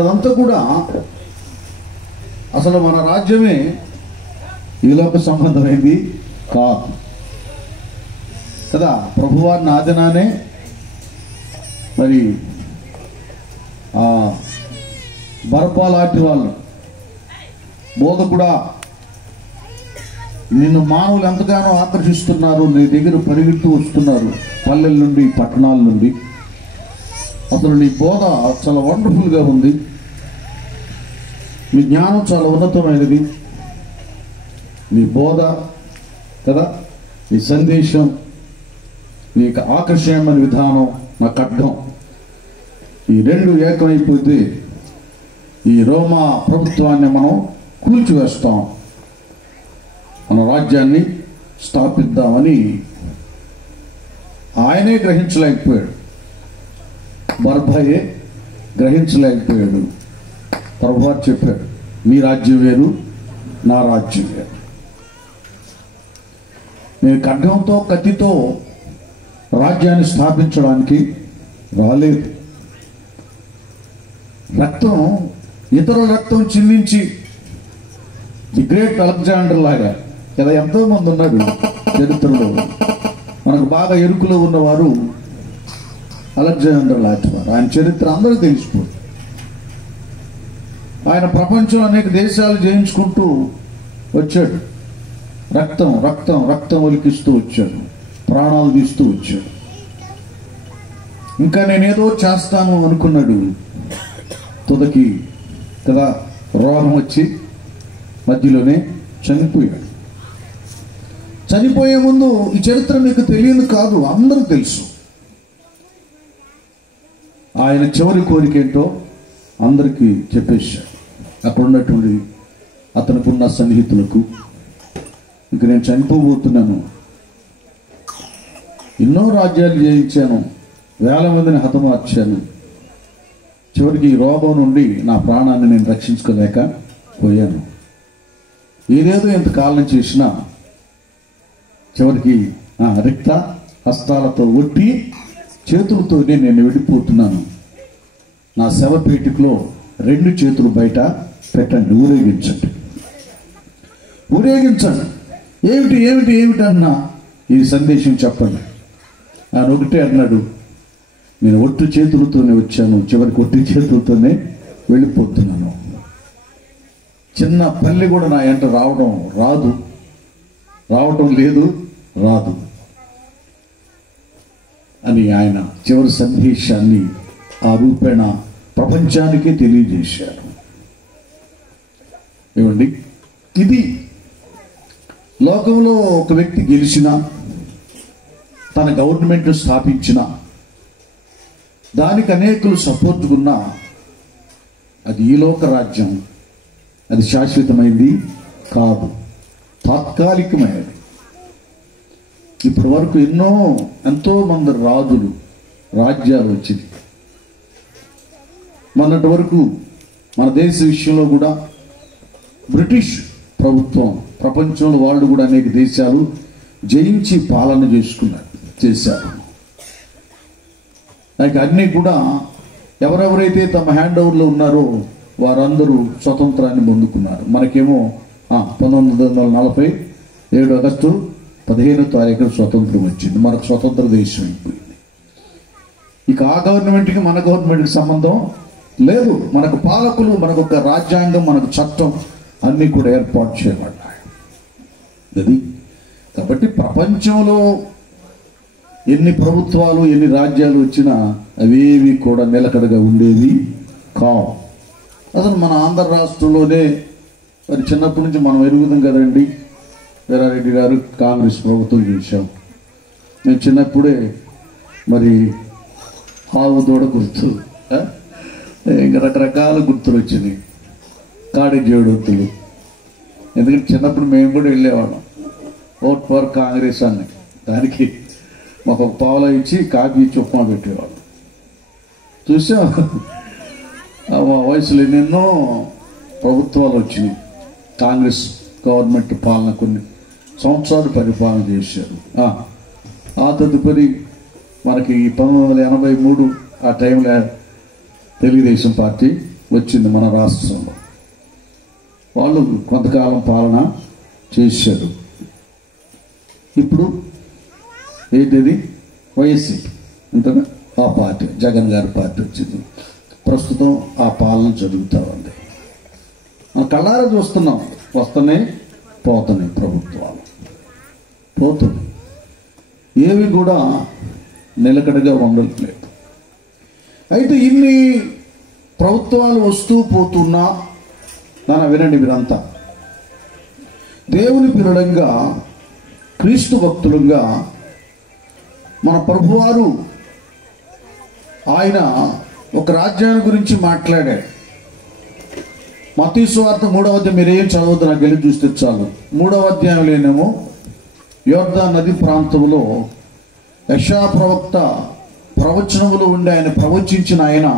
అదంతా కూడా అసలు మన రాజ్యమే ఈలోక సంబంధమైంది కాదు కదా. ప్రభువారిని ఆదినానే మరి బరపాలాంటి వాళ్ళు బోధకుడా నిన్ను మానవులు ఎంతగానో ఆకర్షిస్తున్నారు, నీ దగ్గర పరిగెత్తు వస్తున్నారు పల్లెల నుండి పట్టణాల నుండి. అసలు నీ బోధ చాలా వండర్ఫుల్గా ఉంది, నీ జ్ఞానం చాలా ఉన్నతమైనది, నీ బోధ కదా, నీ సందేశం, నీ ఆకర్షణీయమైన విధానం నాకు అర్థం. ఈ రెండు ఏకమైపోతే ఈ రోమా ప్రభుత్వాన్ని మనం కూల్చివేస్తాం, మన రాజ్యాన్ని స్థాపిద్దామని ఆయనే గ్రహించలేకపోయాడు, బర్భయే గ్రహించలేకపోయాడు. ప్రభువారు చెప్పాడు, మీ రాజ్యం వేరు, నా రాజ్యం వేరు. నేను ఖడ్గంతో కత్తితో రాజ్యాన్ని స్థాపించడానికి రాలేదు. రక్తం, ఇతరుల రక్తం చిందించి ది గ్రేట్ అలెగ్జాండర్ లాగా కదా ఎంతోమంది ఉన్నారు చరిత్రలో. మనకు బాగా ఎరుకులో ఉన్నవారు అలెగ్జాండర్ లాంటి వారు. ఆయన చరిత్ర అందరూ తెలిసిపోతుంది. ఆయన ప్రపంచంలో అనేక దేశాలు జయించుకుంటూ వచ్చాడు, రక్తం రక్తం రక్తం ఒలికిస్తూ వచ్చాడు, ప్రాణాలు తీస్తూ వచ్చాడు. ఇంకా నేనేదో చేస్తాను అనుకున్నాడు, తుదకి కదా రోగం వచ్చి మధ్యలోనే చనిపోయాడు. చనిపోయే ముందు ఈ చరిత్ర మీకు తెలియదు కాదు, అందరూ తెలుసు. ఆయన చివరి కోరిక ఏంటో అందరికీ చెప్పేశాడు. అక్కడ ఉన్నటువంటి అతనుకున్న సన్నిహితులకు, ఇంక నేను చనిపోబోతున్నాను, ఎన్నో రాజ్యాలు జయించాను, వేల మందిని హతమార్చాను, చివరికి ఈ రోగం నుండి నా ప్రాణాన్ని నేను రక్షించుకోలేక పోయాను, ఏదేదో ఇంతకాలం చేసినా చివరికి రిక్త హస్తాలతో ఒట్టి చేతులతోనే నేను వెళ్ళిపోతున్నాను, నా శవపేటికలో 2 చేతులు బయట పెట్టండి, ఊరేగించండి, ఊరేగించండి. ఏమిటి ఏమిటి ఏమిటి అన్నా ఈ సందేశం చెప్పండి. ఆయన ఒకటే అన్నాడు, నేను ఒట్టి చేతులతోనే వచ్చాను, చివరికి ఒట్టి చేతులతోనే వెళ్ళిపోతున్నాను. చిన్న పల్లె కూడా నా ఎంట రావటం లేదు రాదు అని ఆయన చివరి సందేశాన్ని ఆ రూపేణ ప్రపంచానికి తెలియజేశారు. ఏమండి, ఇది లోకంలో ఒక వ్యక్తి గెలిచిన, తన గవర్నమెంట్ స్థాపించిన, దానికి అనేకులు సపోర్టుకున్నా అది ఈ లోక రాజ్యం, అది శాశ్వతమైంది కాదు, తాత్కాలికమైనది. ఇప్పటి వరకు ఎంతో మంది రాజ్యాలు వచ్చింది. మొన్నటి వరకు మన దేశ విషయంలో కూడా బ్రిటిష్ ప్రభుత్వం, ప్రపంచంలో వాళ్ళు కూడా అనేక దేశాలు జయించి పాలన చేశారు. దానికి అన్నీ కూడా ఎవరెవరైతే తమ హ్యాండ్ ఓవర్లో ఉన్నారో వారందరూ స్వతంత్రాన్ని పొందుకున్నారు. మనకేమో 1947 ఆగస్టు 15వ స్వతంత్రం వచ్చింది, మనకు స్వతంత్ర దేశం అయిపోయింది. ఇక ఆ గవర్నమెంట్కి మన గవర్నమెంట్కి సంబంధం లేదు. మనకు పాలకులు, మనకు ఒక రాజ్యాంగం, మనకు చట్టం అన్నీ కూడా ఏర్పాటు చేయబడ్డాయి. అది కాబట్టి ప్రపంచంలో ఎన్ని ప్రభుత్వాలు, ఎన్ని రాజ్యాలు వచ్చినా అవేవి కూడా నిలకడగా ఉండేవి కావు. అసలు మన ఆంధ్ర రాష్ట్రంలోనే మరి చిన్నప్పటి నుంచి మనం ఎరుగుదాం కదండి. వీరారెడ్డి గారు కాంగ్రెస్ ప్రభుత్వం చూసాం. మేము చిన్నప్పుడే మరి ఆవు దూడ గుర్తు, ఇంకా రకరకాల గుర్తులు వచ్చినాయి, కాడి జేడొత్తులు. ఎందుకంటే చిన్నప్పుడు మేము కూడా వెళ్ళేవాళ్ళం, ఓట్ ఫర్ కాంగ్రెస్ అని. దానికి మాకు ఒక పావులా ఇచ్చి కాఫీ ఇచ్చి ఉప్మా పెట్టేవాళ్ళం. చూసాం మా వయసులో ఎన్నెన్నో ప్రభుత్వాలు వచ్చినాయి. కాంగ్రెస్ గవర్నమెంట్ పాలన కొన్ని సంవత్సరాలు పరిపాలన చేశారు. ఆ తదుపరి మనకి 1983 ఆ టైంలో తెలుగుదేశం పార్టీ వచ్చింది మన రాష్ట్రంలో. వాళ్ళు కొంతకాలం పాలన చేశారు. ఇప్పుడు ఏంటిది వైఎస్సీపీ అంతేనా, ఆ పార్టీ జగన్ గారి పార్టీ వచ్చింది. ప్రస్తుతం ఆ పాలన జరుగుతూ ఉంది. మన కళ్ళారా చూస్తున్నాం, వస్తున్నాయి పోతున్నాయి ప్రభుత్వాలు, పోతున్నాయి. ఏవి కూడా నిలకడగా ఉండట్లేదు. అయితే ఇన్ని ప్రభుత్వాలు వస్తూ పోతున్నా నాన్న వినండి, మీరంతా దేవుని పిల్లలంగా క్రీస్తు భక్తులంగా మన ప్రభువారు ఆయన ఒక రాజ్యాన్ని గురించి మాట్లాడాడు. మత్తయి సువార్త 3వ అధ్యాయం, మీరేం చదవద్దు, నాకు వెళ్ళి చూస్తే చాలు. 3వ అధ్యాయంలోనేమో యోర్దాను నది ప్రాంతంలో యెషయా ప్రవక్త ప్రవచనములు ఉండి ఆయన ప్రవచించిన ఆయన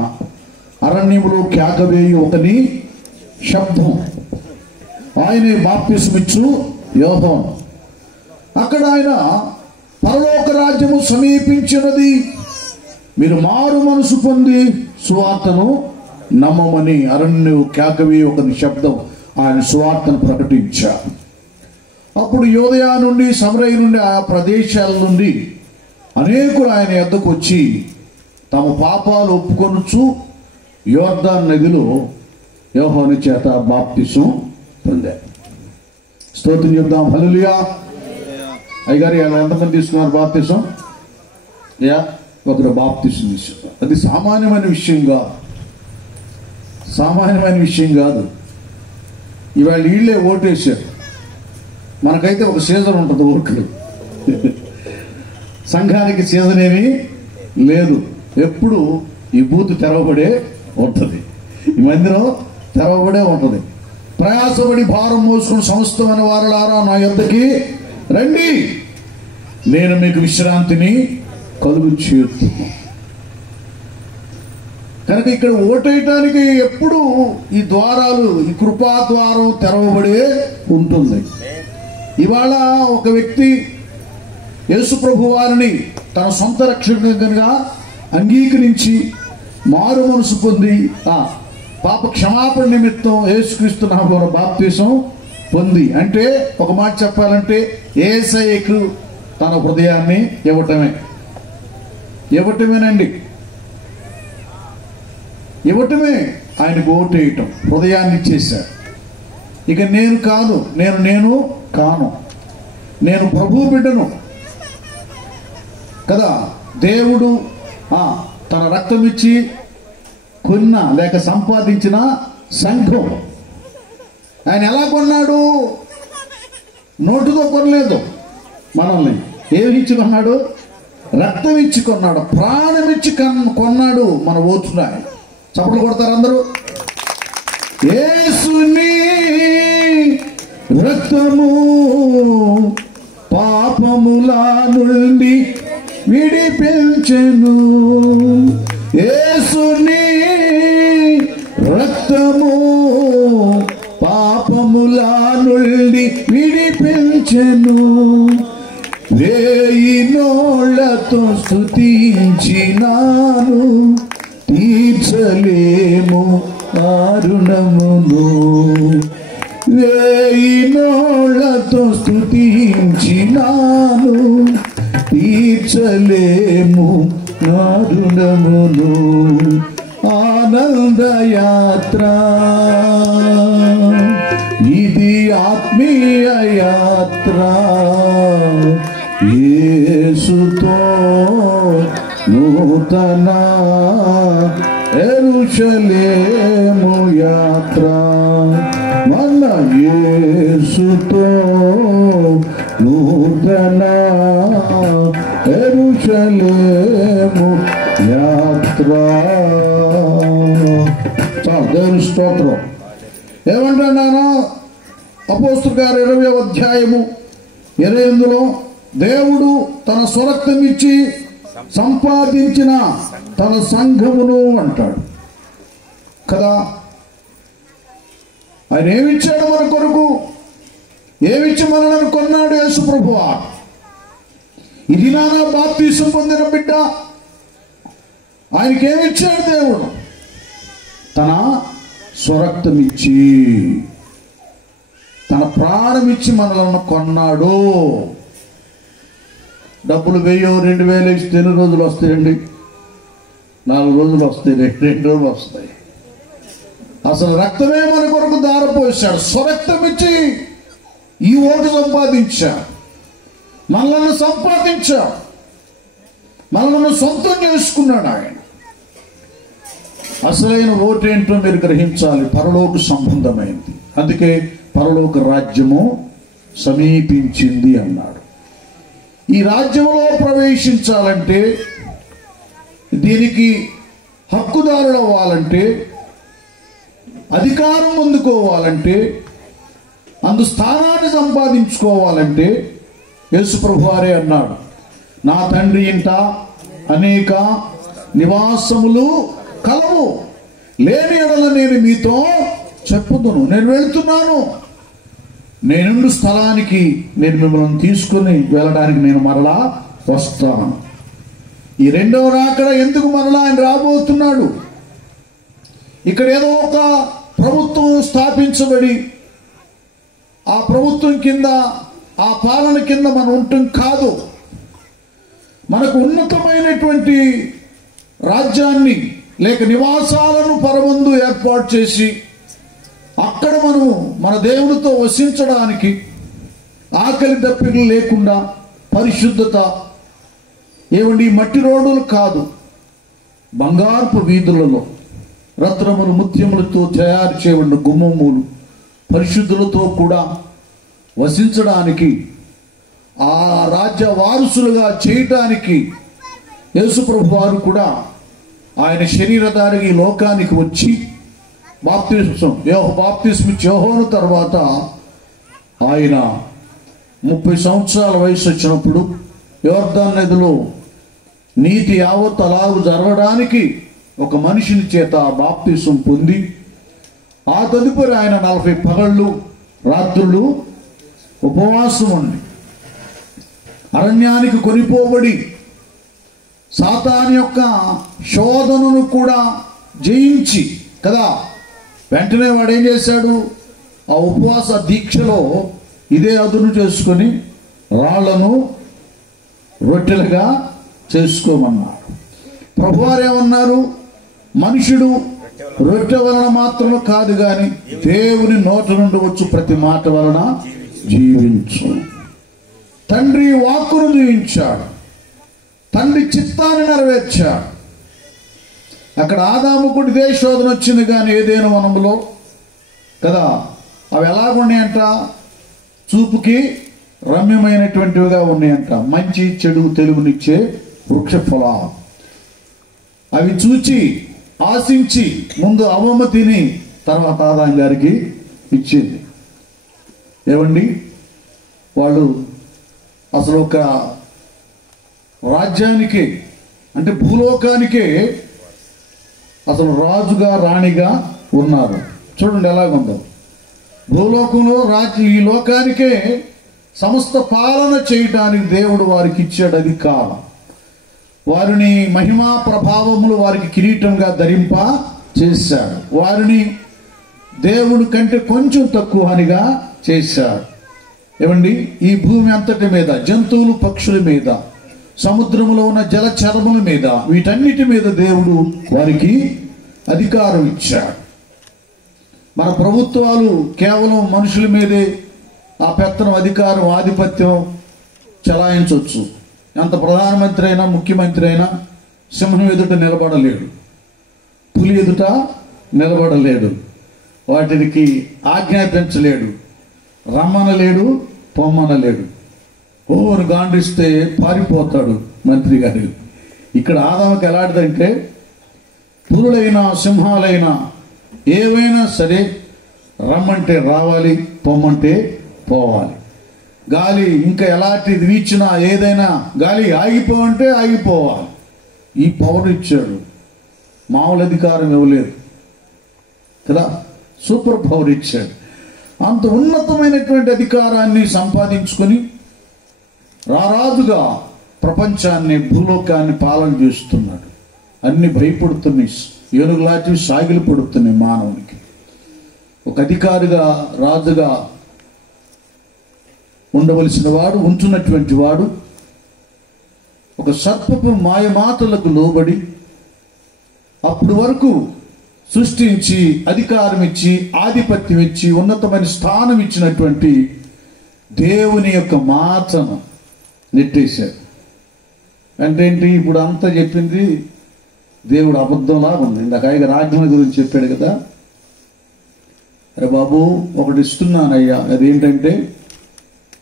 అరణ్యములో కేకవేయు ఒకని శబ్దం, ఆయనే బాప్తిస్మిచ్చు యోహాను. అక్కడ ఆయన పరలోక రాజ్యము సమీపించినది, మీరు మారు మనసు పొంది సువార్తను నమ్మమని అరణ్యు కేకవేయు ఒకని శబ్దం, ఆయన సువార్తను ప్రకటించారు. అప్పుడు యోదయ నుండి సమరయ నుండి ఆ ప్రదేశాల నుండి అనేకులు ఆయన యొద్దకు వచ్చి తమ పాపాలు ఒప్పుకొనుచు యోర్దాను నదిలో యోహాను చేత బాప్తిసం పొందారు. స్తోత్రం చెప్దాం, హల్లెలూయా. అయ్యగారు ఎంతమంది తీసుకున్నారు బాప్తిసం? ఒకరు బాప్తిసం తీసుకున్నారు. అది సామాన్యమైన విషయం కాదు, సామాన్యమైన విషయం కాదు. ఇవాళ వీళ్ళే ఓటేశారు. మనకైతే ఒక సీజన్ ఉంటుంది ఓట్లు, సంఘానికి సీజన్ ఏమీ లేదు. ఎప్పుడు ఈ బూత్ తెరవబడే ఉంటుంది, ఈ మందిరం తెరవబడే ఉంటుంది. ప్రయాసపడి భారం మోసుకుని సమస్తమైన వారులారా నా యొద్దకి రండి, నేను మీకు విశ్రాంతిని కలుగు చేస్తున్నాను. కనుక ఇక్కడ ఓటేయటానికి ఎప్పుడు ఈ ద్వారాలు, ఈ కృపా ద్వారం తెరవబడే ఉంటుంది. ఇవాళ ఒక వ్యక్తి యేసు ప్రభు వారిని తన సొంత రక్షకునిగా అంగీకరించి మారు మనసు పొంది పాప క్షమాపణ నిమిత్తం యేసుక్రీస్తు నామమున బాప్తిసం పొంది, అంటే ఒక మాట చెప్పాలంటే యేసయ్యకు తన హృదయాన్ని ఇవ్వటమేనండి, ఇవ్వటమే. ఆయనకు ఓటేయటం, హృదయాన్ని ఇచ్చేశారు. ఇక నేను కాదు, నేను కాను, నేను ప్రభు బిడ్డను కదా. దేవుడు తన రక్తం ఇచ్చి కొన్న లేక సంపాదించిన సంఘం. ఆయన ఎలా కొన్నాడు? నోటుతో కొనలేదు మనల్ని. ఏమి ఇచ్చి కొన్నాడు? రక్తం ఇచ్చి కొన్నాడు, ప్రాణం ఇచ్చి కొన్నాడు మన ఓటున. చప్పట్లు కొడతారు అందరూ. యేసుని రక్తము పాపముల నుండి విడిపించెను, యేసుని రక్తము పాపముల నుండి విడిపించెను. 1000 నోళ్లతో స్తుతించినాను, తీర్చలేము కారుణమును. 1000 నోళ్లతో స్తుతించినాను, తీర్చలేము కారుణమును. ఆనందయాత్ర ఇది, ఆత్మీయ యాత్ర, యేసుతో నూతన యెరూషలేము యాత్ర. మన యేసుతో నూతన యెరూషలేము యాత్ర. చాలు, దేవుని స్తోత్రం. ఏమంటున్నాను? అపోస్తలుల కార్యాలు 20వ అధ్యాయము 28లో దేవుడు తన స్వరక్తం ఇచ్చి సంపాదించిన తన సంఘమును అంటాడు కదా. ఆయన ఏమిచ్చాడు మన కొరకు? ఏమిచ్చి మనల్ని కొన్నాడు? యేసు ప్రభువా. ఇది నానా బాప్తిసం పొందిన బిడ్డ, ఆయనకి ఏమిచ్చాడు దేవుడు? తన స్వరక్తమిచ్చి, తన ప్రాణమిచ్చి మనలను కొన్నాడు. డబ్బులు 1000 2000 ఇస్తే ఎన్ని రోజులు వస్తాయండి? 4 రోజులు వస్తాయి, 2 రోజులు వస్తాయి. అసలు రక్తమే మన కొరకు దారపోసాడు. స్వరక్తమిచ్చి ఈ ఓటు సంపాదించాడు, మనల్ని సంపాదించాడు, మనల్ని సొంతం చేసుకున్నాడు ఆయన. అసలైన ఓటు ఏంటో మీరు గ్రహించాలి, పరలోక సంబంధమైంది. అందుకే పరలోక రాజ్యము సమీపించింది అన్నాడు. ఈ రాజ్యంలో ప్రవేశించాలంటే, దీనికి హక్కుదారులు అవ్వాలంటే, అధికారం అందుకోవాలంటే, అందు స్థానాన్ని సంపాదించుకోవాలంటే యేసుప్రభు వారే అన్నాడు, నా తండ్రి ఇంట అనేక నివాసములు కలవు, లేని ఎడల నేను మీతో చెప్పుదును. నేను వెళ్తున్నాను, నేనుండు స్థలానికి నేను మిమ్మల్ని తీసుకుని వెళ్ళడానికి నేను మరలా వస్తాను. ఈ రెండవ రాకడ ఎందుకు మరలా ఆయన రాబోతున్నాడు? ఇక్కడ ఏదో ఒక ప్రభుత్వం స్థాపించబడి ఆ ప్రభుత్వం కింద, ఆ పాలన కింద మనం ఉండటం కాదు. మనకు ఉన్నతమైనటువంటి రాజ్యాన్ని లేక నివాసాలను పరమందు ఏర్పాటు చేసి అక్కడ మనము మన దేవునితో వసించడానికి, ఆకలి దప్పికలు లేకుండా పరిశుద్ధత, ఏమండి మట్టి రోడ్డులు కాదు, బంగారపు వీధులలో రత్నములు ముత్యములతో తయారు చేయబడిన గుమ్మములు పరిశుద్ధులతో కూడా వసించడానికి, ఆ రాజ్య వారసులుగా చేయటానికి యేసుప్రభు వారు కూడా ఆయన శరీరధారికి ఈ లోకానికి వచ్చి బాప్తిస్మిచ్చి యోహాను తర్వాత ఆయన 30 సంవత్సరాల వయసు వచ్చినప్పుడు యోర్దాను నదిలో నీతి యావత్ అలాగు జరగడానికి ఒక మనిషిని చేత బాప్తిసం పొంది, ఆ తదుపరి ఆయన 40 పగళ్ళు రాత్రులు ఉపవాసం ఉండి అరణ్యానికి కొనిపోబడి సాతాను యొక్క శోధనను కూడా జయించి కదా, వెంటనే వాడు ఏం చేశాడు? ఆ ఉపవాస దీక్షలో ఇదే అదును చేసుకొని రాళ్లను రొట్టెలుగా చేసుకోమన్నాడు. ప్రభువారు ఏమన్నారు? మనుషుడు రొట్టె వలన మాత్రమే కాదు గాని దేవుని నోట నుండి వచ్చు ప్రతి మాట వలన జీవించు. తండ్రి వాక్కును జీవించాడు, తండ్రి చిత్తాన్ని నెరవేర్చాడు. అక్కడ ఆదాముకు ఇదే శోధన వచ్చింది కానీ ఏదైనా వనములో కదా, అవి ఎలాగున్నాయంట? చూపుకి రమ్యమైనటువంటివిగా ఉన్నాయంట, మంచి చెడు తెలుగునిచ్చే వృక్ష ఫలాలు. అవి చూచి ఆశించి ముందు అవ్వమ్మ తిని తర్వాత ఆదాం గారికి ఇచ్చింది. ఏమండి, వాళ్ళు అసలు ఒక రాజ్యానికి అంటే భూలోకానికే అసలు రాజుగా రాణిగా ఉన్నారు. చూడండి ఎలాగుందో భూలోకంలో ఈ లోకానికే సమస్త పాలన చేయటానికి దేవుడు వారికి ఇచ్చాడు అధికారం. వారిని మహిమా ప్రభావములు వారికి కిరీటంగా ధరింప చేశాడు. వారిని దేవుడి కంటే కొంచెం తక్కువనిగా చేశాడు. ఏమండి, ఈ భూమి అంతటి మీద, జంతువులు పక్షుల మీద, సముద్రంలో ఉన్న జలచరముల మీద, వీటన్నిటి మీద దేవుడు వారికి అధికారం ఇచ్చాడు. మన ప్రభుత్వాలు కేవలం మనుషుల మీదే ఆ పెత్తనం, అధికారం, ఆధిపత్యం చలాయించవచ్చు. ఎంత ప్రధానమంత్రి అయినా ముఖ్యమంత్రి అయినా సింహం ఎదుట నిలబడలేడు, పులి ఎదుట నిలబడలేడు, వాటికి ఆజ్ఞాపించలేడు, రమ్మనలేడు, పొమ్మనలేడు. ఓవరు గాండిస్తే పారిపోతాడు మంత్రి గారు. ఇక్కడ ఆదాముకి ఎలాంటిదంటే పులులైనా సింహాలైనా ఏవైనా సరే రమ్మంటే రావాలి, పొమ్మంటే పోవాలి. గాలి ఇంకా ఎలాంటిది వీచినా ఏదైనా గాలి ఆగిపోవంటే ఆగిపోవాలి. ఈ పవర్ ఇచ్చాడు, మామూలు అధికారం ఇవ్వలేదు కదా, సూపర్ పవర్ ఇచ్చాడు. అంత ఉన్నతమైనటువంటి అధికారాన్ని సంపాదించుకొని రారాజుగా ప్రపంచాన్ని, భూలోకాన్ని పాలన చేస్తున్నాడు. అన్ని భయపడుతున్నాయి, ఏనుగులాంటివి సాగిలు పడుతున్నాయి మానవునికి. ఒక అధికారిగా, రాజుగా ఉండవలసిన వాడు, ఉంటున్నటువంటి వాడు ఒక సర్పపు మాయమాటలకు లోబడి అప్పుడు వరకు సృష్టించి, అధికారం ఇచ్చి, ఆధిపత్యం ఇచ్చి, ఉన్నతమైన స్థానం ఇచ్చినటువంటి దేవుని యొక్క మాటను నెట్టేశారు. అంటే ఏంటి? ఇప్పుడు అంతా చెప్పింది దేవుడు అబద్ధంలాగా ఉంది. ఇందాక ఆయన రాజ్యం గురించి చెప్పాడు కదా. అరే బాబు, ఒకటి ఇస్తున్నానయ్యా, అదేంటంటే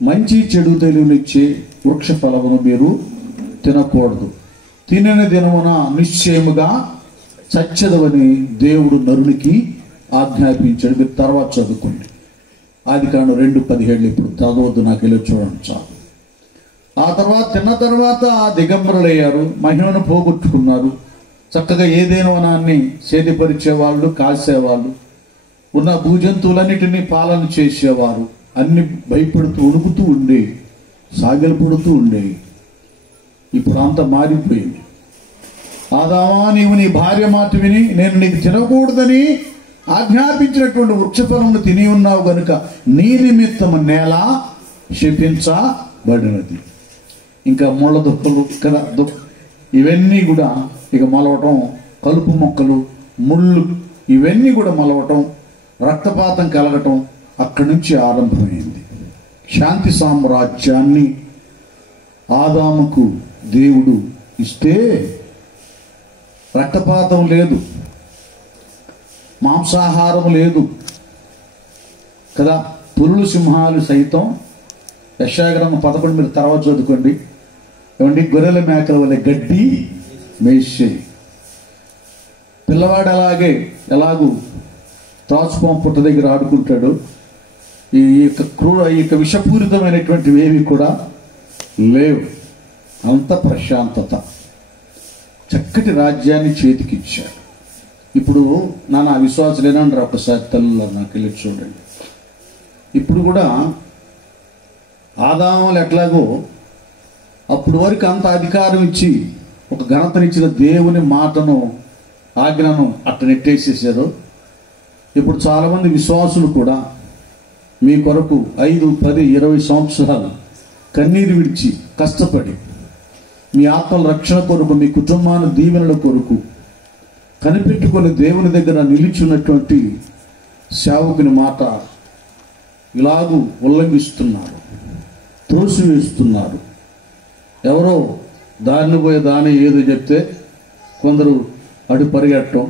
మంచి చెడు తెలివినిచ్చే వృక్ష ఫలమును మీరు తినకూడదు, తినని దినమున నిశ్చయముగా చచ్చదవని దేవుడు నరునికి ఆజ్ఞాపించాడు. మీరు తర్వాత చదువుకోండి. ఆదికాండం 2:17. ఇప్పుడు చదవద్దు, నాకు వెళ్ళి చూడండి చాలు. ఆ తర్వాత తిన్న తర్వాత దిగంబరులయ్యారు, మహిమను పోగొట్టుకున్నారు. చక్కగా ఏదైనా వనాన్ని సేదిపరిచేవాళ్ళు, కాసేవాళ్ళు, ఉన్న భూజంతువులన్నిటినీ పాలన చేసేవారు. అన్ని భయపడుతూ ఉణుకుతూ ఉండే, సాగిలపడుతూ ఉండే. ఇప్పుడు అంతా మారిపోయింది. ఆదామా, నీవు నీ భార్య మాట విని నేను నీకు తినకూడదని ఆజ్ఞాపించినటువంటి వృక్షఫలమును తిని ఉన్నావు గనుక నీ నిమిత్తము నేల శపించబడినది. ఇంకా ముళ్ళ దుఃఖలు కదా, ఇవన్నీ కూడా ఇక మొలవటం, కలుపు మొక్కలు, ముళ్ళు, ఇవన్నీ కూడా మొలవటం, రక్తపాతం కలగటం అక్కడి నుంచి ఆరంభమైంది. శాంతి సామ్రాజ్యాన్ని ఆదాముకు దేవుడు ఇస్తే రక్తపాతం లేదు, మాంసాహారం లేదు కదా. పులులు, సింహాలు సైతం, యెషయా 11 మీరు తర్వాత చదువుకోండి. ఏమండి? గొర్రెల మేకల వల్ల గడ్డి మేసే. పిల్లవాడు ఎలాగూ త్రాచుపాము పుట్ట దగ్గర ఆడుకుంటాడు. ఈ యొక్క విషపూరితమైనటువంటివి ఏవి కూడా లేవు. అంత ప్రశాంతత, చక్కటి రాజ్యాన్ని చేతికిచ్చాడు. ఇప్పుడు నా విశ్వాసం లేనంటారు. ఒకసారి తల్లు నాకు వెళ్ళి చూడండి. ఇప్పుడు కూడా ఆదాములు ఎట్లాగో అప్పుడు వరకు అంత అధికారం ఇచ్చి ఒక ఘనతనిచ్చిన దేవుని మాటను, ఆజ్ఞను అట్ట నెట్టేసేసారు. ఇప్పుడు చాలామంది విశ్వాసులు కూడా మీ కొరకు 5, 10, 20 సంవత్సరాలు కన్నీరు విడిచి కష్టపడి మీ ఆత్మల రక్షణ కొరకు, మీ కుటుంబాన్ని దీవెనల కొరకు కనిపెట్టుకొని దేవుని దగ్గర నిలిచున్నటువంటి సేవకుని మాట ఇలాగూ ఉల్లంఘిస్తున్నారు, త్రోసివేస్తున్నారు. ఎవరో దారిని పోయే దాని ఏదో చెప్తే కొందరు అటు పరిగెట్టడం,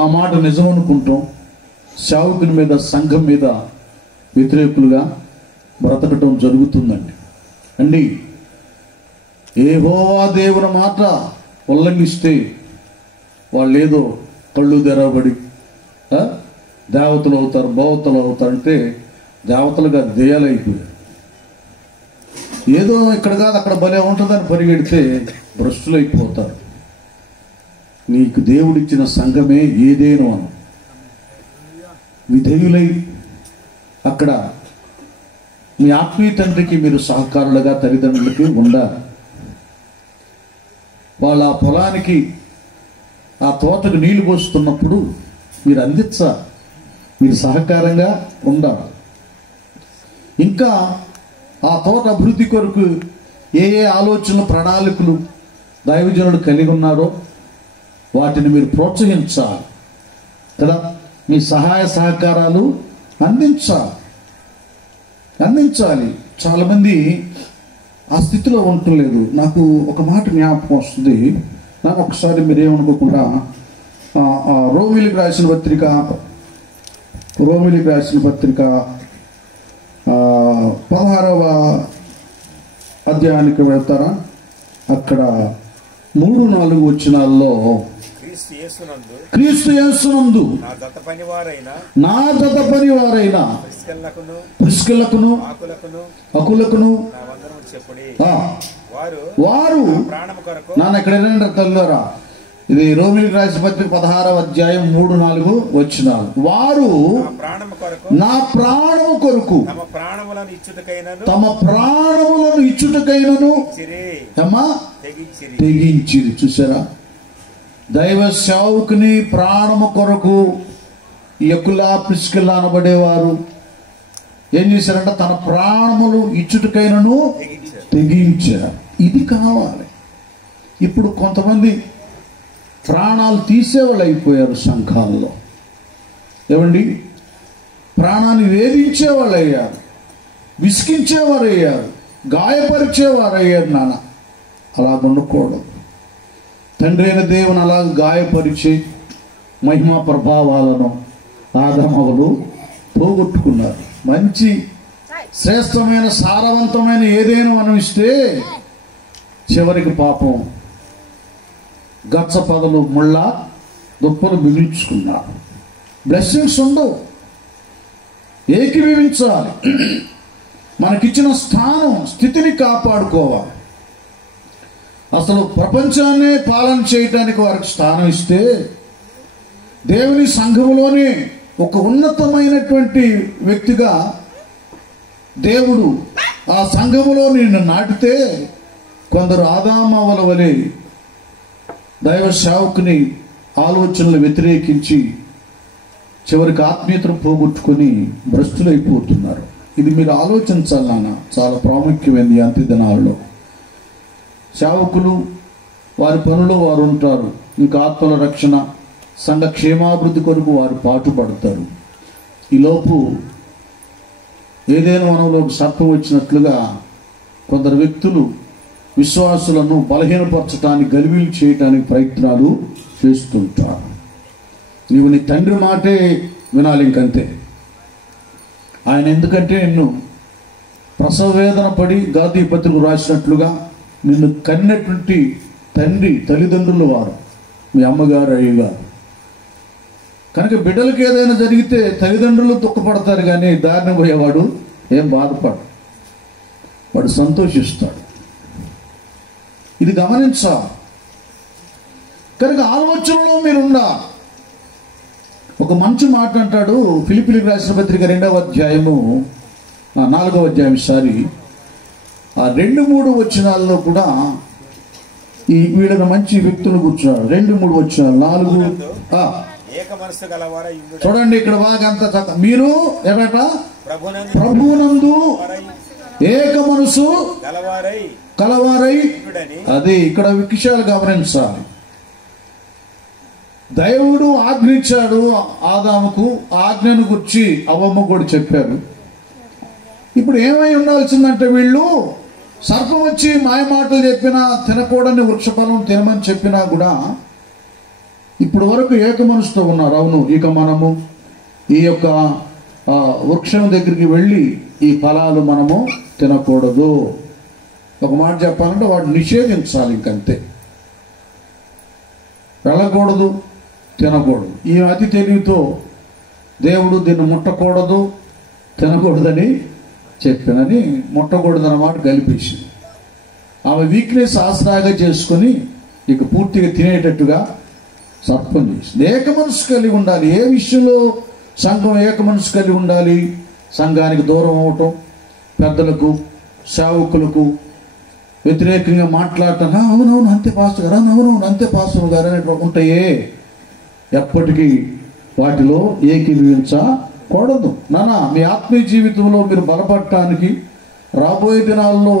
ఆ మాట నిజం అనుకుంటాం, సేవకుని మీద, సంఘం మీద వ్యతిరేకులుగా బ్రతకటం జరుగుతుందండి. అండి, యెహోవా దేవుని మాట ఉల్లంఘిస్తే వాళ్ళు ఏదో కళ్ళు తెరవబడి దేవతలు అవుతారు, భవతలు అవుతారంటే దేవతలుగా దెయ్యాలైపోయారు. ఏదో ఇక్కడ కాదు అక్కడ భలే ఉంటుందని పరిగెడితే భ్రష్టులైపోతారు. నీకు దేవుడిచ్చిన సంఘమే ఏదేను అను విధేయులై అక్కడ మీ ఆత్మీయ తండ్రికి మీరు సహకారులుగా, తల్లిదండ్రులకి ఉండాలి. వాళ్ళ ఆ పొలానికి, ఆ తోటకు నీళ్లు పోస్తున్నప్పుడు మీరు అందించాలి, మీరు సహకారంగా ఉండాలి. ఇంకా ఆ తోట అభివృద్ధి కొరకు ఏ ఆలోచనలు, ప్రణాళికలు దైవజనులు కలిగి ఉన్నారో వాటిని మీరు ప్రోత్సహించాలి కదా. మీ సహాయ సహకారాలు అందించాలి. చాలామంది ఆ స్థితిలో ఉండలేదు. నాకు ఒక మాట జ్ఞాపకం వస్తుంది. నాకు ఒకసారి మీరేమనుకోకుండా రోమిలికి రాసిన పత్రిక 16వ అధ్యాయానికి వెళ్తారా? అక్కడ 3-4 వచనాల్లో క్రీస్తు యేసునందు నా జత పనివారైన ప్రిస్కిల్లకును అకులకును వారు నాన్న ఎక్కడైనా తల్లారా, ఇది రోమిలికి రాసిన పత్రిక 16వ అధ్యాయం 3-4 వచనాలు. వారు నా ప్రాణము కొరకు తమ ప్రాణములను ఇచ్చుటకైనను తెగించిరి. చూసారా? దైవ సేవకుని ప్రాణము కొరకు ఈ అకులా ప్రిస్కిల్లా అనబడేవారు ఏం చేశారంటే తన ప్రాణములు ఇచ్చుటకైనను తెగించారు. ఇది కావాలి. ఇప్పుడు కొంతమంది ప్రాణాలు తీసేవాళ్ళు అయిపోయారు సంఘాల్లో. ఏమండి, ప్రాణాన్ని వేధించేవాళ్ళు అయ్యారు, విసిగించేవారు అయ్యారు, గాయపరిచేవారు అయ్యారు. నాన్న అలా ఉండకూడదు. తండ్రి అయిన దేవుని అలా గాయపరిచి మహిమా ప్రభావాలను ఆదామవులు పోగొట్టుకున్నారు. మంచి శ్రేష్టమైన సారవంతమైన ఏదైనా మనం ఇస్తే చివరికి పాపం గచ్చ పదలు ముళ్ళ దుప్పలు మిగిల్చుకున్నారు. బ్లెస్సింగ్స్ ఉండవు. ఏకీభవించాలి. మనకిచ్చిన స్థానం స్థితిని కాపాడుకోవాలి. అసలు ప్రపంచాన్నే పాలన చేయటానికి వారికి స్థానం ఇస్తే దేవుని సంఘములోనే ఒక ఉన్నతమైనటువంటి వ్యక్తిగా దేవుడు ఆ సంఘములో నిన్ను నాటితే కొందరు ఆదామవల వలె దైవ సేవకుని ఆలోచనలు వ్యతిరేకించి చివరికి ఆత్మీయతను పోగొట్టుకొని భ్రష్టులైపోతున్నారు. ఇది మీరు ఆలోచించాలి నాన్న. చాలా ప్రాముఖ్యమైనది. అంత్య దినాలలో సేవకులు వారి పనులు వారు ఉంటారు. ఇంకా ఆత్మల రక్షణ, సంఘ క్షేమాభివృద్ధి కొరకు వారు పాటుపడతారు. ఈలోపు ఏదైనా వనంలో ఒక సర్పం వచ్చినట్లుగా కొందరు వ్యక్తులు విశ్వాసులను బలహీనపరచడానికి, గలిబిలి చేయడానికి ప్రయత్నాలు చేస్తుంటారు. నీవు నీ తండ్రి మాటే వినాలి, ఇంకంతే. ఆయన ఎందుకంటే నిన్ను ప్రసవ వేదన పడి గాదీ పత్రిక రాసినట్లుగా నిన్ను కన్నటువంటి తండ్రి, తల్లిదండ్రులు వారు, మీ అమ్మగారు, అయ్యగారు. కనుక బిడ్డలకు ఏదైనా జరిగితే తల్లిదండ్రులు దుఃఖపడతారు, కానీ దారిన పోయేవాడు ఏం బాధపడు, వాడు సంతోషిస్తాడు. ఇది గమనించాలి. కనుక ఆలోచనలో మీరుండాలి. ఒక మంచి మాట అంటాడు ఫిలిప్పీలకు రాసిన పత్రిక 2వ అధ్యాయము 4వ అధ్యాయం ఆ 2-3 వచనాల్లో కూడా ఈ వీళ్ళని మంచి వ్యక్తులు కూర్చున్నారు. 2-3 వచనాలు 4 చూడండి. ఇక్కడ బాగా అంత మీరు ఏమట ప్రభునందు ఏక మనసు కలవారై. అది ఇక్కడ విషయాలు గమనించాలి. దేవుడు ఆజ్ఞించాడు ఆదాముకు. ఆజ్ఞను గురించి అవ్వమ్మ కూడా చెప్పారు. ఇప్పుడు ఏమై ఉండాల్సిందంటే వీళ్ళు సర్పం వచ్చి మాయ మాటలు చెప్పినా, తినకూడని వృక్షఫలం తినమని చెప్పినా కూడా ఇప్పుడు వరకు ఏక మనసుతో ఉన్నారు. అవును, ఇక మనము ఈ యొక్క వృక్షం దగ్గరికి వెళ్ళి ఈ ఫలాలు మనము తినకూడదు. ఒక మాట చెప్పాలంటే వాటిని నిషేధించాలి, ఇంకంతే. వెళ్ళకూడదు, తినకూడదు. ఈ అతి తెలివితో దేవుడు దీన్ని ముట్టకూడదు, తినకూడదని చెప్పినని ముట్టకూడదన్నమాట కలిపేసింది. ఆమె వీక్నెస్ ఆసరాగా చేసుకొని ఇక పూర్తిగా తినేటట్టుగా సర్పం చేసింది. ఏక మనసు కలిగి ఉండాలి. ఏ విషయంలో సంఘం ఏక మనసు కలిగి ఉండాలి? సంఘానికి దూరం అవటం, పెద్దలకు సేవకులకు వ్యతిరేకంగా మాట్లాడటం, అవునవును అంతే పాస్టర్ గారు, అవునవును అంతే పాస్టర్ గారు అనేవి ఉంటాయే. ఎప్పటికీ వాటిలో ఏకీభవించకూడదు. నానా మీ ఆత్మీయ జీవితంలో మీరు బలపడటానికి రాబోయే దినాల్లో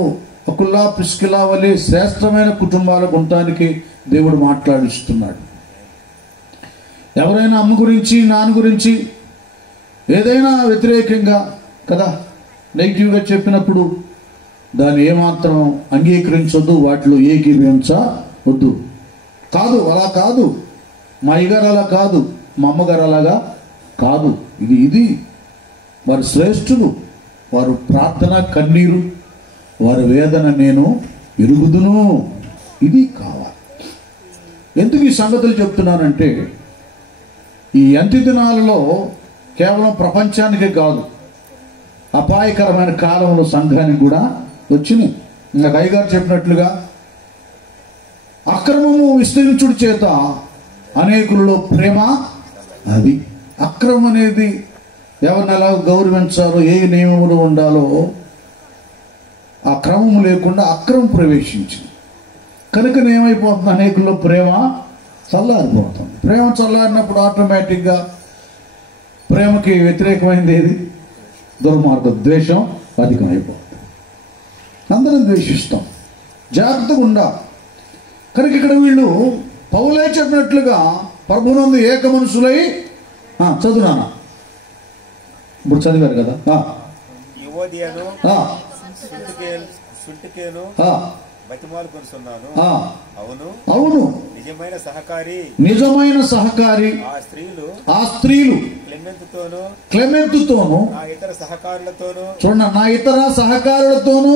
అకుల్లా ప్రిస్కిల్లా వలె శ్రేష్టమైన కుటుంబాలకు ఉండటానికి దేవుడు మాట్లాడిస్తున్నాడు. ఎవరైనా అమ్మ గురించి, నాన్న గురించి ఏదైనా వ్యతిరేకంగా కదా నెగిటివ్గా చెప్పినప్పుడు దాన్ని ఏమాత్రం అంగీకరించొద్దు, వాటిలో ఏకీభవించవద్దు. కాదు, అలా కాదు, మా అయ్యగారు అలా కాదు, మా అమ్మగారు అలాగా కాదు. ఇది వారి శ్రేష్ఠులు, వారు ప్రార్థన కన్నీరు, వారి వేదన నేను ఎరుగుదును. ఇది కావాలి. ఎందుకు ఈ సంగతులు చెప్తున్నానంటే ఈ అంత్య దినాలలో కేవలం ప్రపంచానికే కాదు, అపాయకరమైన కాలంలో సంఘానికి కూడా వచ్చినాయి. ఇంకా అయ్యగారు చెప్పినట్లుగా అక్రమము విస్తరించుడు చేత అనేకులలో ప్రేమ. అది అక్రమం అనేది ఎవరిని ఎలా గౌరవించాలో, ఏ నియమములు ఉండాలో ఆ క్రమము లేకుండా అక్రమం ప్రవేశించింది. కనుక ఏమైపోతుంది? అనేకుల్లో ప్రేమ చల్లారిపోతుంది. ప్రేమ చల్లారినప్పుడు ఆటోమేటిక్గా ప్రేమకి వ్యతిరేకమైంది ఏది? దుర్మార్గం, ద్వేషం అధికమైపోతుంది. అందరం ద్వేషిస్తాం, జాగ్రత్తగా ఉండాలి. కనుక ఇక్కడ వీళ్ళు పౌలే చెప్పినట్లుగా ప్రభునందు ఏక మనుషులై చదువునానా, ఇప్పుడు చదివారు కదా. అవును, నిజమైన సహకారి ఆ స్త్రీలు క్లెమెంతుతోను చూడండి, నా ఇతర సహకారులతోను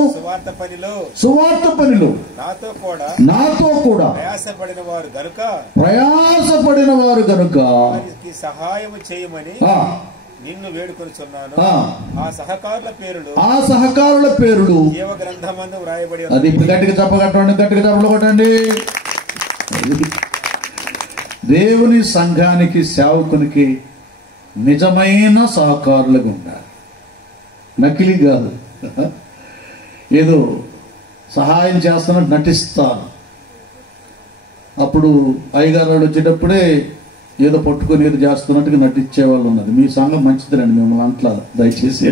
సువార్త పనిలో నాతో కూడా ప్రయాసపడిన వారు గనుక సహాయం చేయమని నిన్ను వేడుకొనుచున్నాను. ఆ సహకారుల పేరులు జీవ గ్రంథమందు వ్రాయబడి అది. ఇప్పుడు గట్టిగా చెప్పగట్టండి, గట్టిగా చెప్పలు కొట్టండి. దేవుని సంఘానికి, సేవకునికి నిజమైన సహకారులుగా ఉండాలి, నకిలీ కాదు. ఏదో సహాయం చేస్తున్నట్టు నటిస్తాను. అప్పుడు అయ్యగారు వచ్చేటప్పుడే ఏదో పట్టుకొని ఏదో చేస్తున్నట్టుగా నటించే వాళ్ళు ఉన్నది. మీ సంఘం మంచిదిరండి, మిమ్మల్ని అంట్లా దయచేసి.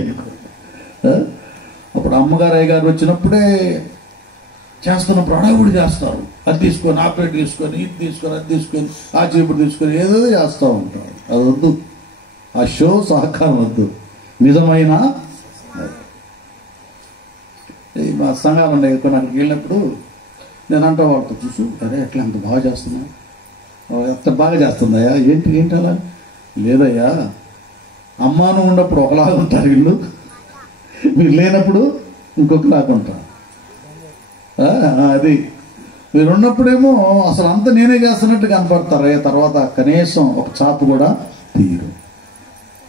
అప్పుడు అమ్మగారు అయ్యగారు వచ్చినప్పుడే చేస్తున్నప్పుడు అడవుడు చేస్తారు. అది తీసుకొని, ఆ ప్లేట్ తీసుకొని, ఇది తీసుకొని, అది తీసుకొని, ఆ చీపుడు తీసుకొని ఏదో చేస్తూ ఉంటారు. అది వద్దు, ఆ షో సహకారం వద్దు. నిజమైన మా సంఘాలు ఉండే అక్కడికి వెళ్ళినప్పుడు నేను అంటా వాళ్ళతో, చూసు అరే ఎట్లా అంత బాగా చేస్తున్నా, ఎంత బాగా చేస్తుందయ్యా, ఏంటి అలా? లేదయ్యా, అమ్మాను ఉన్నప్పుడు ఒకలాగా ఉంటారు వీళ్ళు, మీరు లేనప్పుడు ఇంకొకలాగా ఉంటారు. అది మీరు ఉన్నప్పుడేమో అసలు అంత నేనే చేస్తున్నట్టు కనపడతారు, తర్వాత కనీసం ఒక చాపు కూడా తీరు.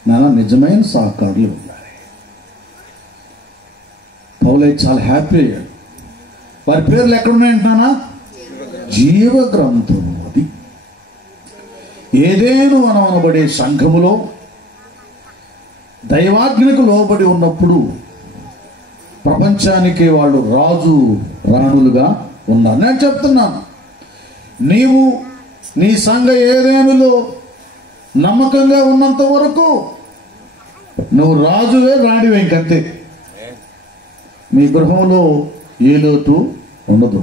నాన్న నిజమైన సహకారులు ఉండాలి. పౌలే చాలా హ్యాపీ అయ్యాడు. వారి పేర్లు ఎక్కడున్నాయంటున్నానా? జీవ గ్రంథం. అది ఏదేను అనబడే సంఘములో దైవాజ్ఞకు లోబడి ఉన్నప్పుడు ప్రపంచానికి వాళ్ళు రాజు రాణులుగా ఉన్నారు. నేను చెప్తున్నాను, నీవు నీ సంఘ ఏదేనులో నమ్మకంగా ఉన్నంత వరకు నువ్వు రాజువే, రాణివే, ఇంకంతే. మీ గృహంలో ఏ లోటు ఉండదు.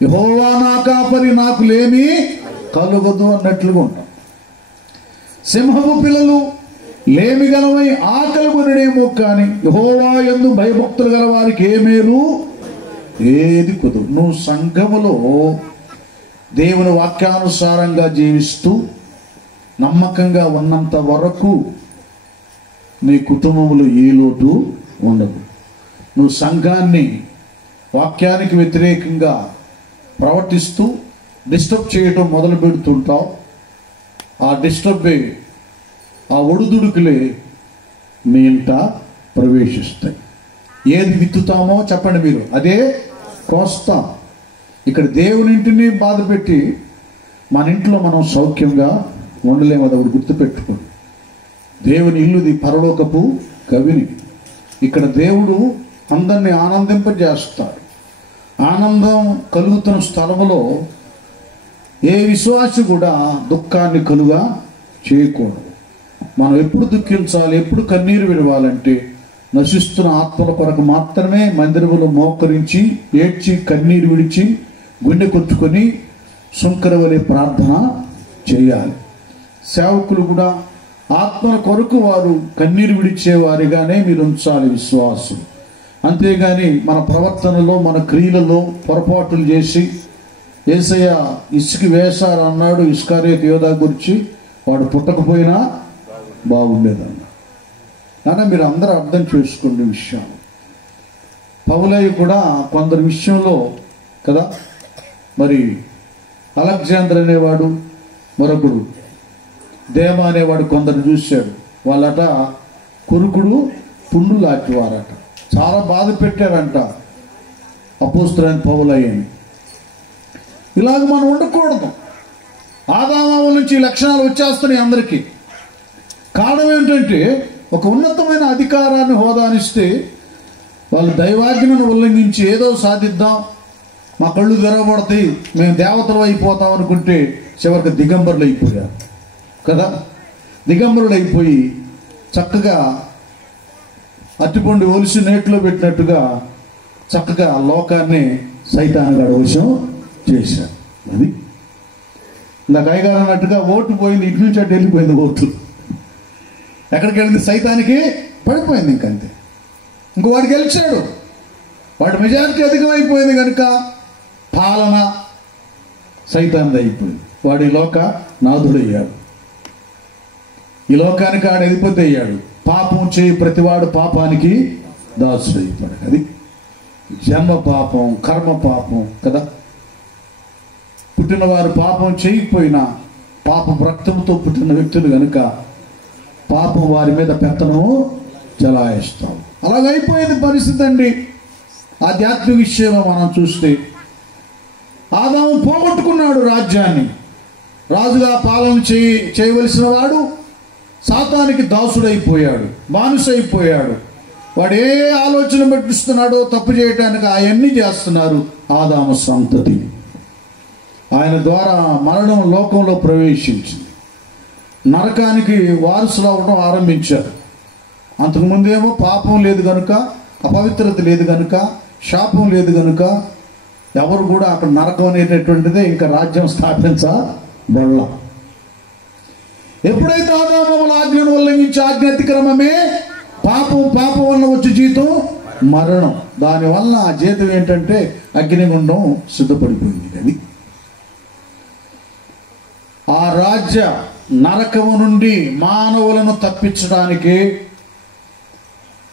యెహోవా నా కాపరి, నాకు లేమి కలుగదు అన్నట్లుగా ఉంటాం. సింహపు పిల్లలు లేమి గలవై ఆకలి కొనడేమో కానీ యెహోవా యందు భయభక్తులు గల వారికి ఏ మేలు ఏది కుదరు. నువ్వు సంఘములో దేవుని వాక్యానుసారంగా జీవిస్తూ నమ్మకంగా ఉన్నంత వరకు నీ కుటుంబంలో ఏ లోటు ఉండదు. నువ్వు సంఘాన్ని వాక్యానికి వ్యతిరేకంగా ప్రవర్తిస్తూ డిస్టర్బ్ చేయటం మొదలు పెడుతుంటావు. ఆ డిస్టర్బే, ఆ ఒడుదుడుకులే మీ ఇంట ప్రవేశిస్తాయి. ఏది విత్తుతామో చెప్పండి మీరు, అదే కోస్తాం. ఇక్కడ దేవునింటిని బాధ పెట్టి మన ఇంట్లో మనం సౌఖ్యంగా ఉండలేము. అది ఒకటి గుర్తుపెట్టుకోండి. దేవుని ఇల్లుది పరలోకపు కవిని. ఇక్కడ దేవుడు అందరినీ ఆనందింపజేస్తాడు. ఆనందం కలుగుతున్న స్థలములో ఏ విశ్వాసి కూడా దుఃఖాన్ని కలుగా చేయకూడదు. మనం ఎప్పుడు దుఃఖించాలి, ఎప్పుడు కన్నీరు విడవాలంటే నశిస్తున్న ఆత్మల కొరకు మాత్రమే మందిరములో మోకరించి ఏడ్చి కన్నీరు విడిచి గుండె కొట్టుకొని శంకరవలే ప్రార్థన చేయాలి. సేవకులు కూడా ఆత్మల కొరకు వారు కన్నీరు విడిచేవారిగానే మీరు ఉంచాలి విశ్వాసం. అంతేగాని మన ప్రవర్తనలో, మన క్రియలలో పొరపాటులు చేసి యేసయ్య ఇసుక వేశారు అన్నాడు ఇస్కరియోతు యోధా గురించి, వాడు పుట్టకపోయినా బాగుండేదన్న. కానీ మీరు అందరూ అర్థం చేసుకోండి విషయాలు. పౌలయ్య కూడా కొందరు విషయంలో కదా, మరి అలెగ్జాండర్ అనేవాడు, మరొకడు దేమా అనేవాడు కొందరు చూశాడు. వాళ్ళట కురుకుడు పుండు లాంటివారట. చాలా బాధ పెట్టారంట అపోస్తలుడైన పౌలయ్యని. ఇలాగ మనం ఉండకూడదు. ఆదాము నుంచి లక్షణాలు వచ్చేస్తున్నాయి అందరికీ. కారణం ఏంటంటే ఒక ఉన్నతమైన అధికారాన్ని హోదానిస్తే వాళ్ళు దైవాజ్ఞను ఉల్లంఘించి ఏదో సాధిద్దాం, మా కళ్ళు తెరవబడతాయి, మేము దేవతలు అయిపోతాం అనుకుంటే చివరికి దిగంబరులు అయిపోయారు కదా. దిగంబరుడైపోయి చక్కగా అట్టిపండు ఒలిసి నేట్లో పెట్టినట్టుగా చక్కగా లోకాన్ని సైతానుగాడు వశం చేశాడు. అది ఇందాక అయ్యగారు అన్నట్టుగా ఓటు పోయింది, ఇటు నుంచి అటు వెళ్ళిపోయింది ఓటు. ఎక్కడికి వెళ్ళింది? సైతానికి పడిపోయింది. ఇంకంతే. ఇంకో వాడు గెలిచాడు, వాడి మెజారిటీ అధికమైపోయింది కనుక పాలన సైతాన్ది అయిపోయింది. వాడి లోక నాథుడయ్యాడు, ఈ లోకానికి ఆడ అధిపతి అయ్యాడు. పాపం చేయి ప్రతివాడు పాపానికి దాసుడైపోయాడు. అది జన్మ పాపం, కర్మ పాపం కదా. పుట్టినవారు పాపం చేయకపోయినా పాపం రక్తంతో పుట్టిన వ్యక్తులు కనుక పాపం వారి మీద పెత్తనము చలాయిస్తాం. అలాగైపోయింది పరిస్థితి అండి. ఆధ్యాత్మిక విషయంలో మనం చూస్తే ఆదాము పోగొట్టుకున్నాడు రాజ్యాన్ని. రాజుగా పాలన చేయవలసిన వాడు సాతానికి దాసుడైపోయాడు, బానిసైపోయాడు. వాడు ఏ ఆలోచన పెట్టిస్తున్నాడో తప్పు చేయటానికి అవన్నీ చేస్తున్నారు ఆదాము సంతతి. ఆయన ద్వారా మరణం లోకంలో ప్రవేశించింది. నరకానికి వారసులు అవ్వడం ఆరంభించారు. అంతకుముందేమో పాపం లేదు కనుక, అపవిత్రత లేదు కనుక, శాపం లేదు కనుక ఎవరు కూడా అక్కడ నరకం అనేటటువంటిదే ఇంకా రాజ్యం స్థాపించబడల. ఎప్పుడైతే ఆదాము ఆజ్ఞను ఉల్లంఘించి ఆజ్ఞ అతిక్రమమే పాపం, పాపం వల్ల వచ్చే జీతం మరణం. దానివల్ల ఆ జీతం ఏంటంటే అగ్నిగుండం సిద్ధపడిపోయింది. అది ఆ రాజ్య నరకము నుండి మానవులను తప్పించడానికి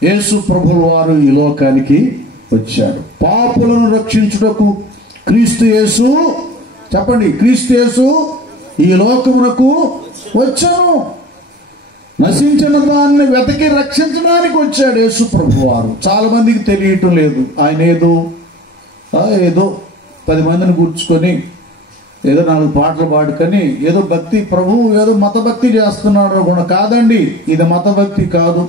యేసు ప్రభువు వారు ఈ లోకానికి వచ్చాడు. పాపులను రక్షించుటకు క్రీస్తు యేసు, చెప్పండి, క్రీస్తు యేసు ఈ లోకమునకు వచ్చాను. నశించిన దాన్ని వెతకి రక్షించడానికి వచ్చాడు యేసు ప్రభువు వారు. చాలా మందికి తెలియటం లేదు. ఆయన ఏదో 10 మందిని కూర్చుకొని ఏదో 4 పాటలు పాడుకొని ఏదో భక్తి, ప్రభువు ఏదో మత భక్తి చేస్తున్నాడు కూడా కాదండి. ఇది మత భక్తి కాదు.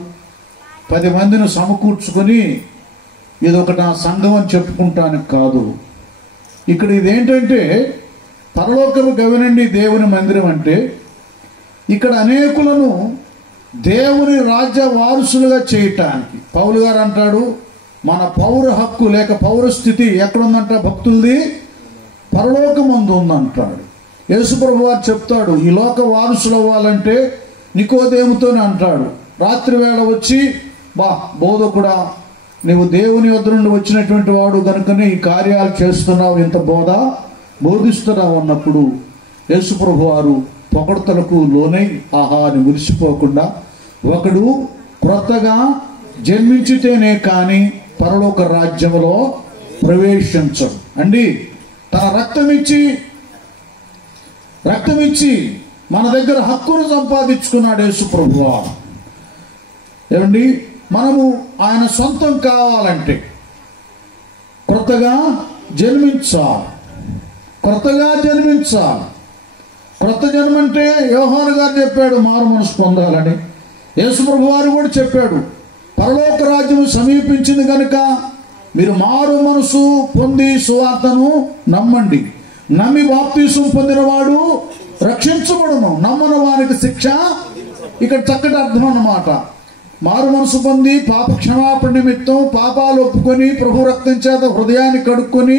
10 మందిని సమకూర్చుకొని ఇది ఒక నా సంఘం అని చెప్పుకుంటానికి కాదు. ఇక్కడ ఇదేంటంటే పరలోకము గవినండి దేవుని మందిరం అంటే ఇక్కడ అనేకులను దేవుని రాజ్య వారసులుగా చేయటానికి. పౌలు గారు అంటాడు, మన పౌర హక్కు లేక పౌరస్థితి ఎక్కడుందంట? భక్తులది పరలోకమందు ఉందంటాడు. యేసుప్రభు వారు చెప్తాడు, ఈ లోక వారసులు అవ్వాలంటే నికోదేముతోనే అంటాడు. రాత్రి వేళ వచ్చి, బోధకుడా, నీవు దేవుని వద్ద నుండి వచ్చినటువంటి వాడు కనుకనే ఈ కార్యాలు చేస్తున్నావు, ఇంత బోధిస్తున్నావు అన్నప్పుడు యేసుప్రభు వారు పొగడ్తలకు లోనై అని మురిసిపోకుండా, ఒకడు క్రొత్తగా జన్మించితేనే కానీ పరలోక రాజ్యంలో ప్రవేశించడు అండి. తన రక్తమిచ్చి మన దగ్గర హక్కును సంపాదించుకున్నాడు యేసు ప్రభువా. ఏమండి, మనము ఆయన సొంతం కావాలంటే క్రొత్తగా జన్మించాలి. క్రొత్త జన్మ అంటే యోహాను గారు చెప్పాడు, మారు మనసు పొందాలని. యేసు ప్రభు వారు కూడా చెప్పాడు, పరలోక రాజ్యము సమీపించింది కనుక మీరు మారు మనసు పొంది సువార్తను నమ్మండి. నమ్మి బాప్తీసం పొందినవాడు రక్షించబడును, నమ్మని వారికి శిక్ష. ఇక్కడ చక్కటి అర్థం అన్నమాట. మారు మనసు పొంది పాప క్షమాపణ నిమిత్తం పాపాలు ఒప్పుకొని ప్రభు రక్తం చేత హృదయాన్ని కడుక్కొని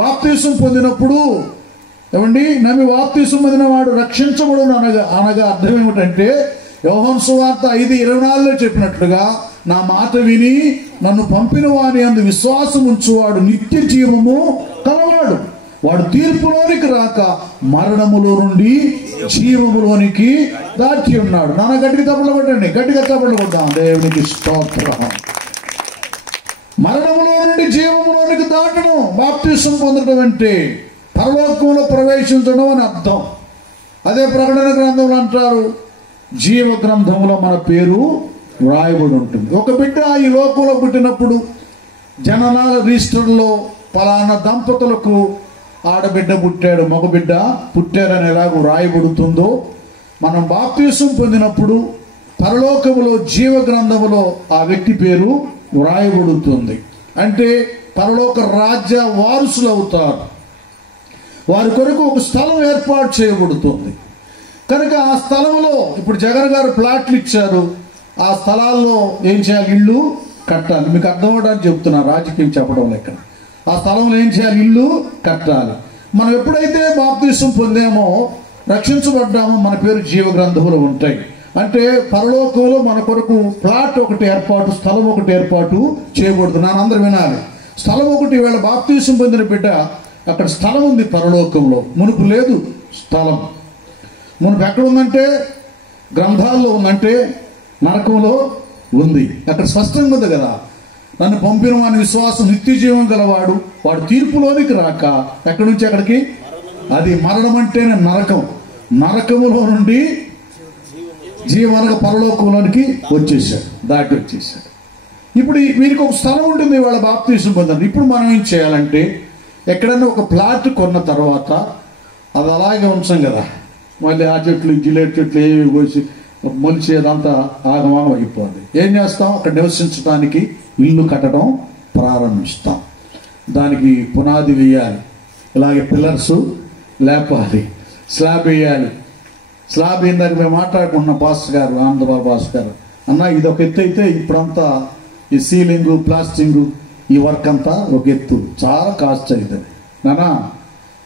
బాప్తీసం పొందినప్పుడు, ఏమండి, నమ్మి బాప్తీసం పొందిన వాడు రక్షించబడును అనగా అర్థం ఏమిటంటే యోహాను సువార్త 5:24 చెప్పినట్లుగా, నా మాట విని నన్ను పంపిన వాని అందు విశ్వాసం ఉంచువాడు నిత్య జీవము కలవాడు. వాడు తీర్పులోనికి రాక మరణములో నుండి జీవములోనికి దాటి ఉన్నాడు. నాన్న గట్టిగా తప్పలు కొట్టండి, గట్టిగా తప్పలు కొట్టాం. దేవునికి స్తోత్రం. మరణములో నుండి జీవములోనికి దాటడం బాప్తిసం పొందడం అంటే పరలోకంలో ప్రవేశించడం అని అర్థం. అదే ప్రకటన గ్రంథంలో అంటారు, జీవ గ్రంథంలో మన పేరు వ్రాయబడి ఉంటుంది. ఒక బిడ్డ ఈ లోకంలో పుట్టినప్పుడు జననాల రిజిస్టర్లో పలానా దంపతులకు ఆడబిడ్డ పుట్టాడు, మగబిడ్డ పుట్టారని ఎలాగో రాయబడుతుందో, మనం బాప్తిసం పొందినప్పుడు పరలోకములో జీవ గ్రంథములో ఆ వ్యక్తి పేరు వ్రాయబడుతుంది. అంటే పరలోక రాజ్య వారసులు అవుతారు. వారి కొరకు ఒక స్థలం ఏర్పాటు చేయబడుతుంది. కనుక ఆ స్థలంలో ఇప్పుడు జగన్ గారు ప్లాట్లు ఇచ్చారు, ఆ స్థలాల్లో ఏం చేయాలి? ఇల్లు కట్టాలి. మీకు అర్థం అవడానికి చెప్తున్నా, రాజకీయం చెప్పడం లెక్క. ఆ స్థలంలో ఏం చేయాలి? ఇల్లు కట్టాలి. మనం ఎప్పుడైతే బాప్తిసం పొందామో, రక్షించబడ్డామో, మన పేరు జీవ గ్రంథంలో ఉంటాయి. అంటే పరలోకంలో మన కొరకు ప్లాట్ ఒకటి ఏర్పాటు, స్థలం ఒకటి ఏర్పాటు చేయకూడదు. నన్ను అందరూ వినాలి. స్థలం ఒకటి, వీళ్ళ బాప్తిసం పొందిన బిడ్డ అక్కడ స్థలం ఉంది పరలోకంలో. మునుపు లేదు స్థలం. మునుపు ఎక్కడ ఉందంటే గ్రంథాల్లో ఉందంటే నరకంలో ఉంది. అక్కడ స్పష్టంగా ఉంది కదా, నన్ను పంపిన వాని విశ్వాసం నిత్య జీవం గలవాడు, వాడు తీర్పులోనికి రాక ఎక్కడి నుంచి ఎక్కడికి. అది మరణం అంటేనే నరకం. నరకములో నుండి జీవనక పరలోకంలోనికి వచ్చేసాడు, దాటి వచ్చేసాడు. ఇప్పుడు వీరికి ఒక స్థలం ఉంటుంది, వాళ్ళ బాప్తిసం పొందారు. ఇప్పుడు మనం ఏం చేయాలంటే, ఎక్కడన్నా ఒక ప్లాట్ కొన్న తర్వాత అది అలాగే ఉంచాం కదా, మళ్ళీ ఆ చెట్లు జిలేట్ చెట్లు ఏవి కోసి మొలిచేదంతా ఆగమాగం అయిపోద్ది. ఏం చేస్తాం? అక్కడ నివసించడానికి ఇల్లు కట్టడం ప్రారంభిస్తాం. దానికి పునాది వేయాలి, ఇలాగే పిల్లర్స్ లేపాలి, స్లాబ్ వేయాలి. స్లాబ్ ఏందని మేము మాట్లాడుకుంటున్నాం పాస్టర్ గారు, ఆనందబాబు పాస్టర్ గారు, అన్న ఇది ఒక ఎత్తు అయితే ఇప్పుడంతా ఈ సీలింగు ప్లాస్టింగు ఈ వర్క్ అంతా ఒక ఎత్తు, చాలా కాస్ట్ అవుతుంది నానా.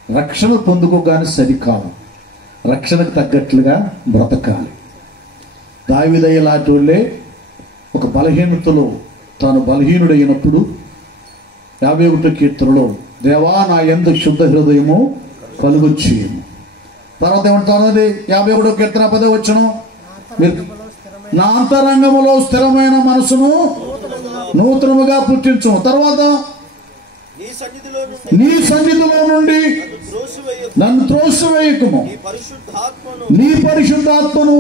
రక్షణ పొందుకోగానే సరికాదు, రక్షణకు తగ్గట్లుగా బ్రతకాలి. దావీదయ్య లాంటి వాళ్ళే ఒక బలహీనతలో తాను బలహీనుడైనప్పుడు 51వ కీర్తనలో, దేవా నా యందు శుద్ధ హృదయము కలుగొచ్చేయము. తర్వాత ఏమంటారు? 51వ కీర్తన 10వ వచనం, నా అంతరంగములో స్థిరమైన మనసును నూతనముగా పుట్టించు. తర్వాత నీ సన్నిధిలో నుండి నన్ను త్రోసివేయకుము, నీ పరిశుద్ధాత్మను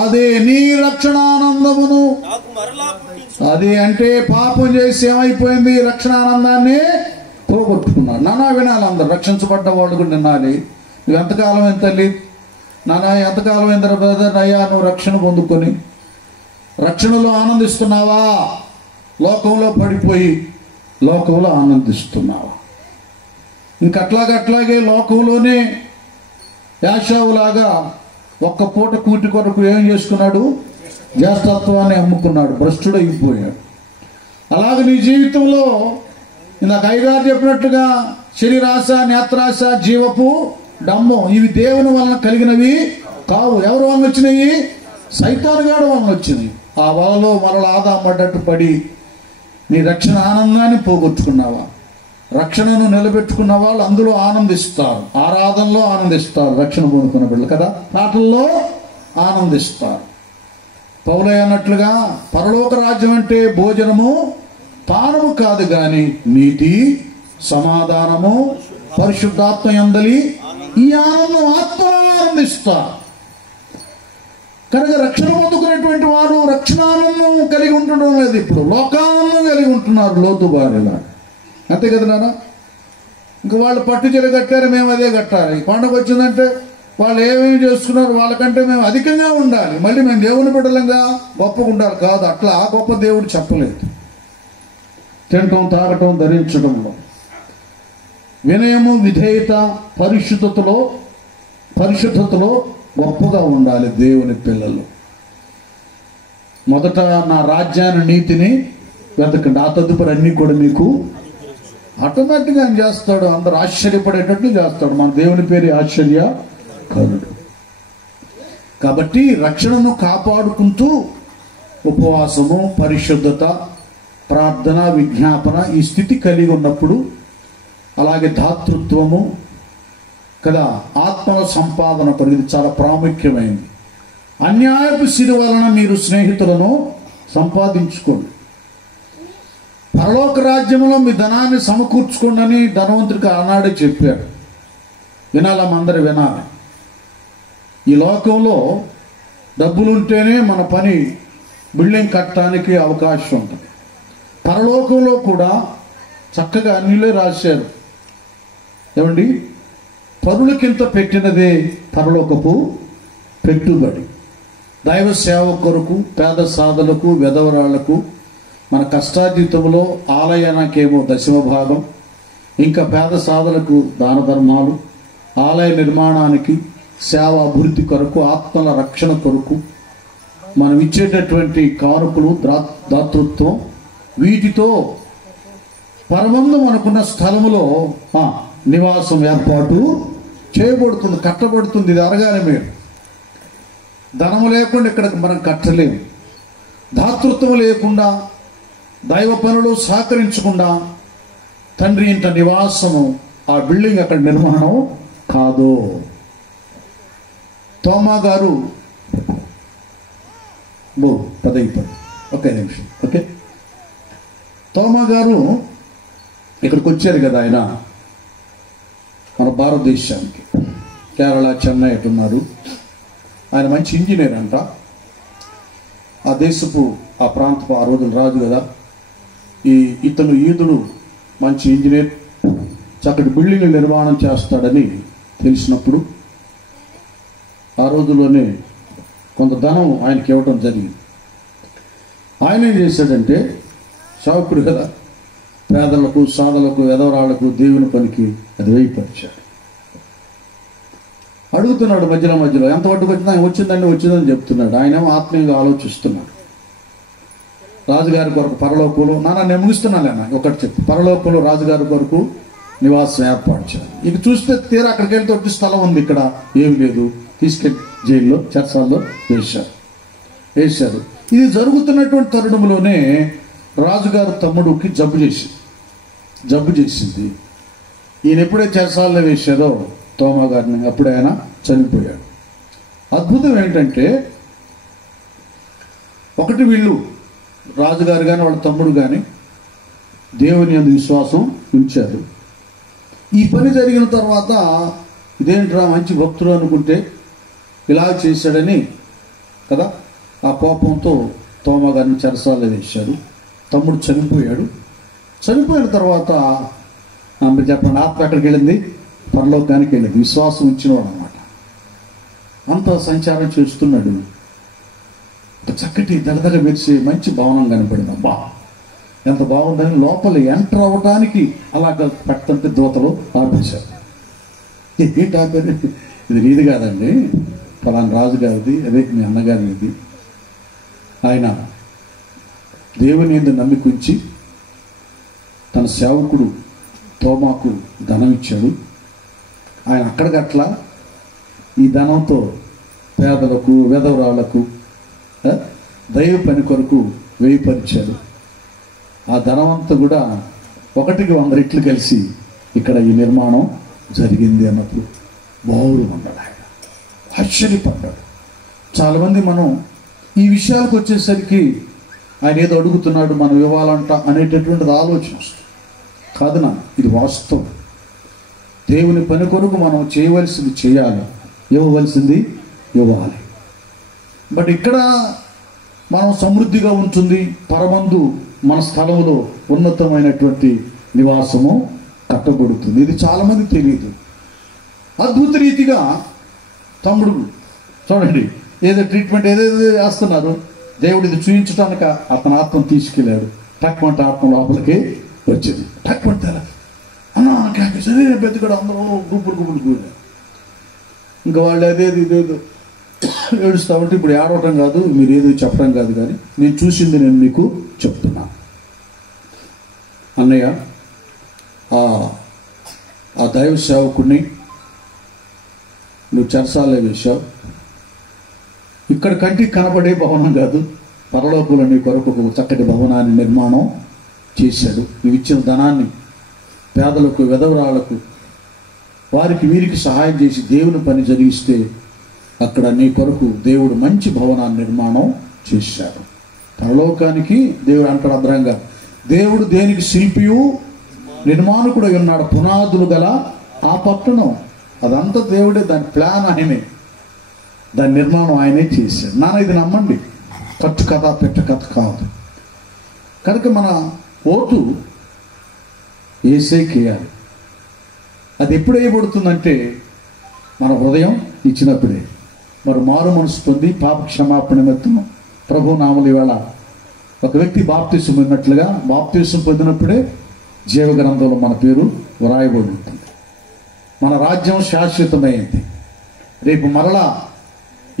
అదే నీ రక్షణానందమును. అదే అంటే పాపం చేసి ఏమైపోయింది? రక్షణానందాన్ని పోగొట్టుకున్నాడు. నానా వినాలి, అందరు రక్షించబడ్డ వాళ్ళు కూడా వినాలి. నువ్వు ఎంతకాలం ఎంత తల్లి నానా, ఎంతకాలం ఎంత బ్రదర్ అయ్యా నువ్వు రక్షణ పొందుకొని రక్షణలో ఆనందిస్తున్నావా? లోకంలో పడిపోయి లోకంలో ఆనందిస్తున్నావా? ఇంకట్లాగే లోకంలోనే యాషావులాగా ఒక్క పూట కూటి కొరకు ఏం చేసుకున్నాడు? జ్యేష్ఠత్వాన్ని అమ్ముకున్నాడు, భ్రష్టుడు అయిపోయాడు. అలాగే నీ జీవితంలో ఇందాక అయ్యగారు చెప్పినట్లుగా శరీరాశ, నేత్రాశ, జీవపు డమ్మం ఇవి దేవుని వలన కలిగినవి కావు. ఎవరి వలన వచ్చినాయి? సైతాను గాడి వలన వచ్చినాయి. ఆ వలలో మరల ఆదాపడ్డట్టు పడి నీ రక్షణ ఆనందాన్ని పోగొట్టుకున్నావా? రక్షణను నిలబెట్టుకున్న వాళ్ళు అందులో ఆనందిస్తారు, ఆరాధనలో ఆనందిస్తారు, రక్షణ పొందుకున్న బిడ్డలు కదా, పాటల్లో ఆనందిస్తారు. పౌలయ్య అన్నట్లుగా పరలోక రాజ్యం అంటే భోజనము పానము కాదు గాని నీతి, సమాధానము, పరిశుద్ధాత్మ యందలి ఈ ఆనందం ఆత్మలో ఆనందిస్తారు. కనుక రక్షణ పొందుకునేటువంటి వారు రక్షణానందం కలిగి ఉండడం లేదు, ఇప్పుడు లోకానందం కలిగి ఉంటున్నారు లోతు బారిలా. అంతే కదా నాన్న. ఇంకా వాళ్ళు పట్టు చీర కట్టారు, మేము అదే కట్టాలి. పండుగ వచ్చిందంటే వాళ్ళు ఏమేమి చేసుకున్నారు వాళ్ళకంటే మేము అధికంగా ఉండాలి, మళ్ళీ మేము దేవుని బిడ్డలంగా గొప్పగా ఉండాలి. కాదు, అట్లా గొప్ప దేవుడు చెప్పలేదు. తినటం, తాగటం, ధరించడంలో వినయము, విధేయత, పరిశుద్ధతలో గొప్పగా ఉండాలి దేవుని పిల్లలు. మొదట నా రాజ్యాన్ని, నీతిని వెతకండి, ఆ తదుపరి అన్నీ కూడా మీకు ఆటోమేటిక్గా ఆయన చేస్తాడు. అందరు ఆశ్చర్యపడేటట్టు చేస్తాడు. మన దేవుని పేరు ఆశ్చర్యకరుడు. కాబట్టి రక్షణను కాపాడుకుంటూ ఉపవాసము, పరిశుద్ధత, ప్రార్థన, విజ్ఞాపన ఈ స్థితి కలిగి ఉన్నప్పుడు, అలాగే దాతృత్వము కదా, ఆత్మల సంపాదన పరిధి చాలా ప్రాముఖ్యమైనది. అన్యాయపు సిరి వలన మీరు స్నేహితులను సంపాదించుకోండి. పరలోక రాజ్యంలో మీ ధనాన్ని సమకూర్చుకోండి అని ధనవంతుడికి ఆనాడే చెప్పాడు. వినాలా? అందరూ వినాలి. ఈ లోకంలో డబ్బులుంటేనే మన పని బిల్డింగ్ కట్టడానికి అవకాశం ఉంటుంది. పరలోకంలో కూడా చక్కగా అన్నిలే రాశారు. ఏమండి? పరులకింత పెట్టినదే పరలోకపు పెట్టుబడి. దైవ సేవ కొరకు, పేద సాధులకు, వెధవరాళ్లకు, మన కష్టాజీతంలో ఆలయానికేమో 10వ భాగం, ఇంకా పేద సాధలకు దాన ధర్మాలు, ఆలయ నిర్మాణానికి, సేవ అభివృద్ధి కొరకు, ఆత్మల రక్షణ కొరకు మనం ఇచ్చేటటువంటి కానుకలు, దాతృత్వం, వీటితో పరమందు మనకున్న స్థలములో నివాసం ఏర్పాటు చేయబడుతుంది, కట్టబడుతుంది. ఇది అరగానే మీరు ధనము లేకుండా ఇక్కడికి మనం కట్టలేము. దాతృత్వం లేకుండా, దైవ పనులు సహకరించకుండా తండ్రి ఇంట నివాసము, ఆ బిల్డింగ్ అక్కడ నిర్మాణం కాదు. తోమా గారు ఒకే నిమిషం. ఓకే, తోమా గారు ఇక్కడికి వచ్చారు కదా, ఆయన మన భారతదేశానికి కేరళ, చెన్నై అంటున్నారు. ఆయన మంచి ఇంజనీర్ అంట. ఆ దేశపు, ఆ ప్రాంతపు ఆ రోజులు రాజు కదా, ఇతను ఈదుడు మంచి ఇంజనీర్, చక్కటి బిల్డింగ్లు నిర్మాణం చేస్తాడని తెలిసినప్పుడు ఆ రోజుల్లోనే కొంత ధనం ఆయనకి ఇవ్వడం జరిగింది. ఆయన ఏం చేశాడంటే, సావుకుడు కదా, పేదలకు, సాధలకు, ఎదవరాళ్లకు, దేవుని పనికి అది వేయిపరిచాడు. అడుగుతున్నాడు మధ్యలో మధ్యలో, ఎంత పట్టుకు వచ్చిందా, వచ్చిందని చెప్తున్నాడు. ఆయన ఆత్మీయంగా ఆలోచిస్తున్నాడు. రాజుగారి కొరకు పరలోకంలో, నేను ముగిస్తున్నాను ఒకటి చెప్పి, పరలోకంలో రాజుగారి కొరకు నివాసం ఏర్పాటు చేయాలి. ఇక చూస్తే తీరా అక్కడికి వెళ్తే వచ్చి స్థలం ఉంది, ఇక్కడ ఏమి లేదు, తీసుకెళ్ళి జైల్లో, చెరసాల్లో వేశారు. ఇది జరుగుతున్నటువంటి తరుణంలోనే రాజుగారు తమ్ముడికి జబ్బు చేసింది. ఈయన ఎప్పుడే చెరసాల్లో వేశారో తోమా గారిని, అప్పుడే ఆయన చనిపోయాడు. అద్భుతం ఏంటంటే, ఒకటి వీళ్ళు రాజుగారు కానీ వాళ్ళ తమ్ముడు కానీ దేవుని యందు విశ్వాసం ఉంచారు. ఈ పని జరిగిన తర్వాత ఇదేంట్రా మంచి భక్తుడు అనుకుంటే ఇలా చేశాడని కదా, ఆ కోపంతో తోమా గారిని చెరసాల్లో వేశారు. తమ్ముడు చనిపోయాడు. చనిపోయిన తర్వాత మీరు చెప్పండి, ఆత్మ ఎక్కడికి వెళ్ళింది? పరలోకానికి వెళ్ళింది. విశ్వాసం ఉంచినవాడు అనమాట. అంత సంచారం చేస్తున్నాడు. ఒక చక్కటి దగదగ మెరిసే మంచి భవనం కనపడింది. అబ్బా ఎంత బాగుందని లోపల ఎంటర్ అవ్వటానికి అలాగ పట్టంటే దూతలు ఆపేశారు. ఏంటి ఆపారు? ఇది నీది కాదండి, ఫలానా రాజుగారిది, అదే మీ అన్నగారిది. ఆయన దేవుని యందు నమ్మికుంచి తన సేవకుడు తోమాకు ధనం ఇచ్చాడు. ఆయన అక్కడికట్లా ఈ ధనంతో పేదలకు, వెధవరాళ్లకు, దైవ పని కొరకు వేయిపరిచాడు. ఆ ధనమంతా కూడా 100 రెట్లు కలిసి ఇక్కడ ఈ నిర్మాణం జరిగింది అన్నప్పుడు బావుడు అన్నాడు. ఆయన ఆశ్చర్యపడ్డాడు. చాలామంది మనం ఈ విషయాలకు వచ్చేసరికి ఆయన ఏదో అడుగుతున్నాడు, మనం ఇవ్వాలంట అనేటటువంటిది ఆలోచన వస్తుంది. కాదు నా, ఇది వాస్తవం. దేవుని పని కొరకు మనం చేయవలసింది చేయాలి, ఇవ్వవలసింది ఇవ్వాలి. బట్ ఇక్కడ మనం సమృద్ధిగా ఉంటుంది, పరమందు మన స్థలంలో ఉన్నతమైనటువంటి నివాసము కట్టబడుతుంది. ఇది చాలామంది తెలియదు. అద్భుత రీతిగా తమ్ముడు చూడండి, ఏదో ట్రీట్మెంట్ ఏదేదో వేస్తున్నారు, దేవుడు ఇది చూపించడానికి అతని ఆత్మను తీసుకెళ్ళాడు. టక్మంట ఆత్మ లోపలికి వచ్చింది. టక్మంట అన్న బెతుకడు, అందరూ గుబ్బులు కూడారు. ఇంకా వాళ్ళు అదేది ఇదేదో ఏడుస్తా ఉంటే, ఇప్పుడు ఏడవటం కాదు, మీరు ఏదో చెప్పడం కాదు, కానీ నేను చూసింది నేను మీకు చెప్తున్నా. అన్నయ్య, ఆ దైవ సేవకుడిని నువ్వు చెరసాల్లో వేశావు. ఇక్కడ కంటికి కనబడే భవనం కాదు, పరలోకంలో నీ కొరకు ఒక చక్కటి భవనాన్ని నిర్మాణం చేశాడు. నువ్వు ఇచ్చిన ధనాన్ని పేదలకు, వెధవరాళ్లకు, వారికి వీరికి సహాయం చేసి దేవుని పని జరిగిస్తే అక్కడ నీ కొరకు దేవుడు మంచి భవనాన్ని నిర్మాణం చేశాడు. పరలోకానికి దేవుడు అంటాడు అద్భుతంగా, దేవుడు దేనికి శిల్పియు నిర్మాణకుడు ఉన్నాడు, పునాదులు గల ఆ పట్టణం. అదంతా దేవుడే, దాని ప్లాన్ ఆయనే, దాని నిర్మాణం ఆయనే చేశాడు. ఇది నమ్మండి, కట్టు కథ పెట్ట కథ కాదు. కనుక మన ఓటు వేసేకేయాలి. అది ఎప్పుడు వేయబడుతుందంటే మన హృదయం ఇచ్చినప్పుడే. మరి మారు మనసు పొంది పాప క్షమాపణ నిమిత్తం ప్రభు నామముల ఇవాళ ఒక వ్యక్తి బాప్తీసం పొందినట్లుగా బాప్తీసం పొందినప్పుడే జీవ గ్రంథంలో మన పేరు వ్రాయబడి ఉంటుంది. మన రాజ్యం శాశ్వతమైంది. రేపు మరలా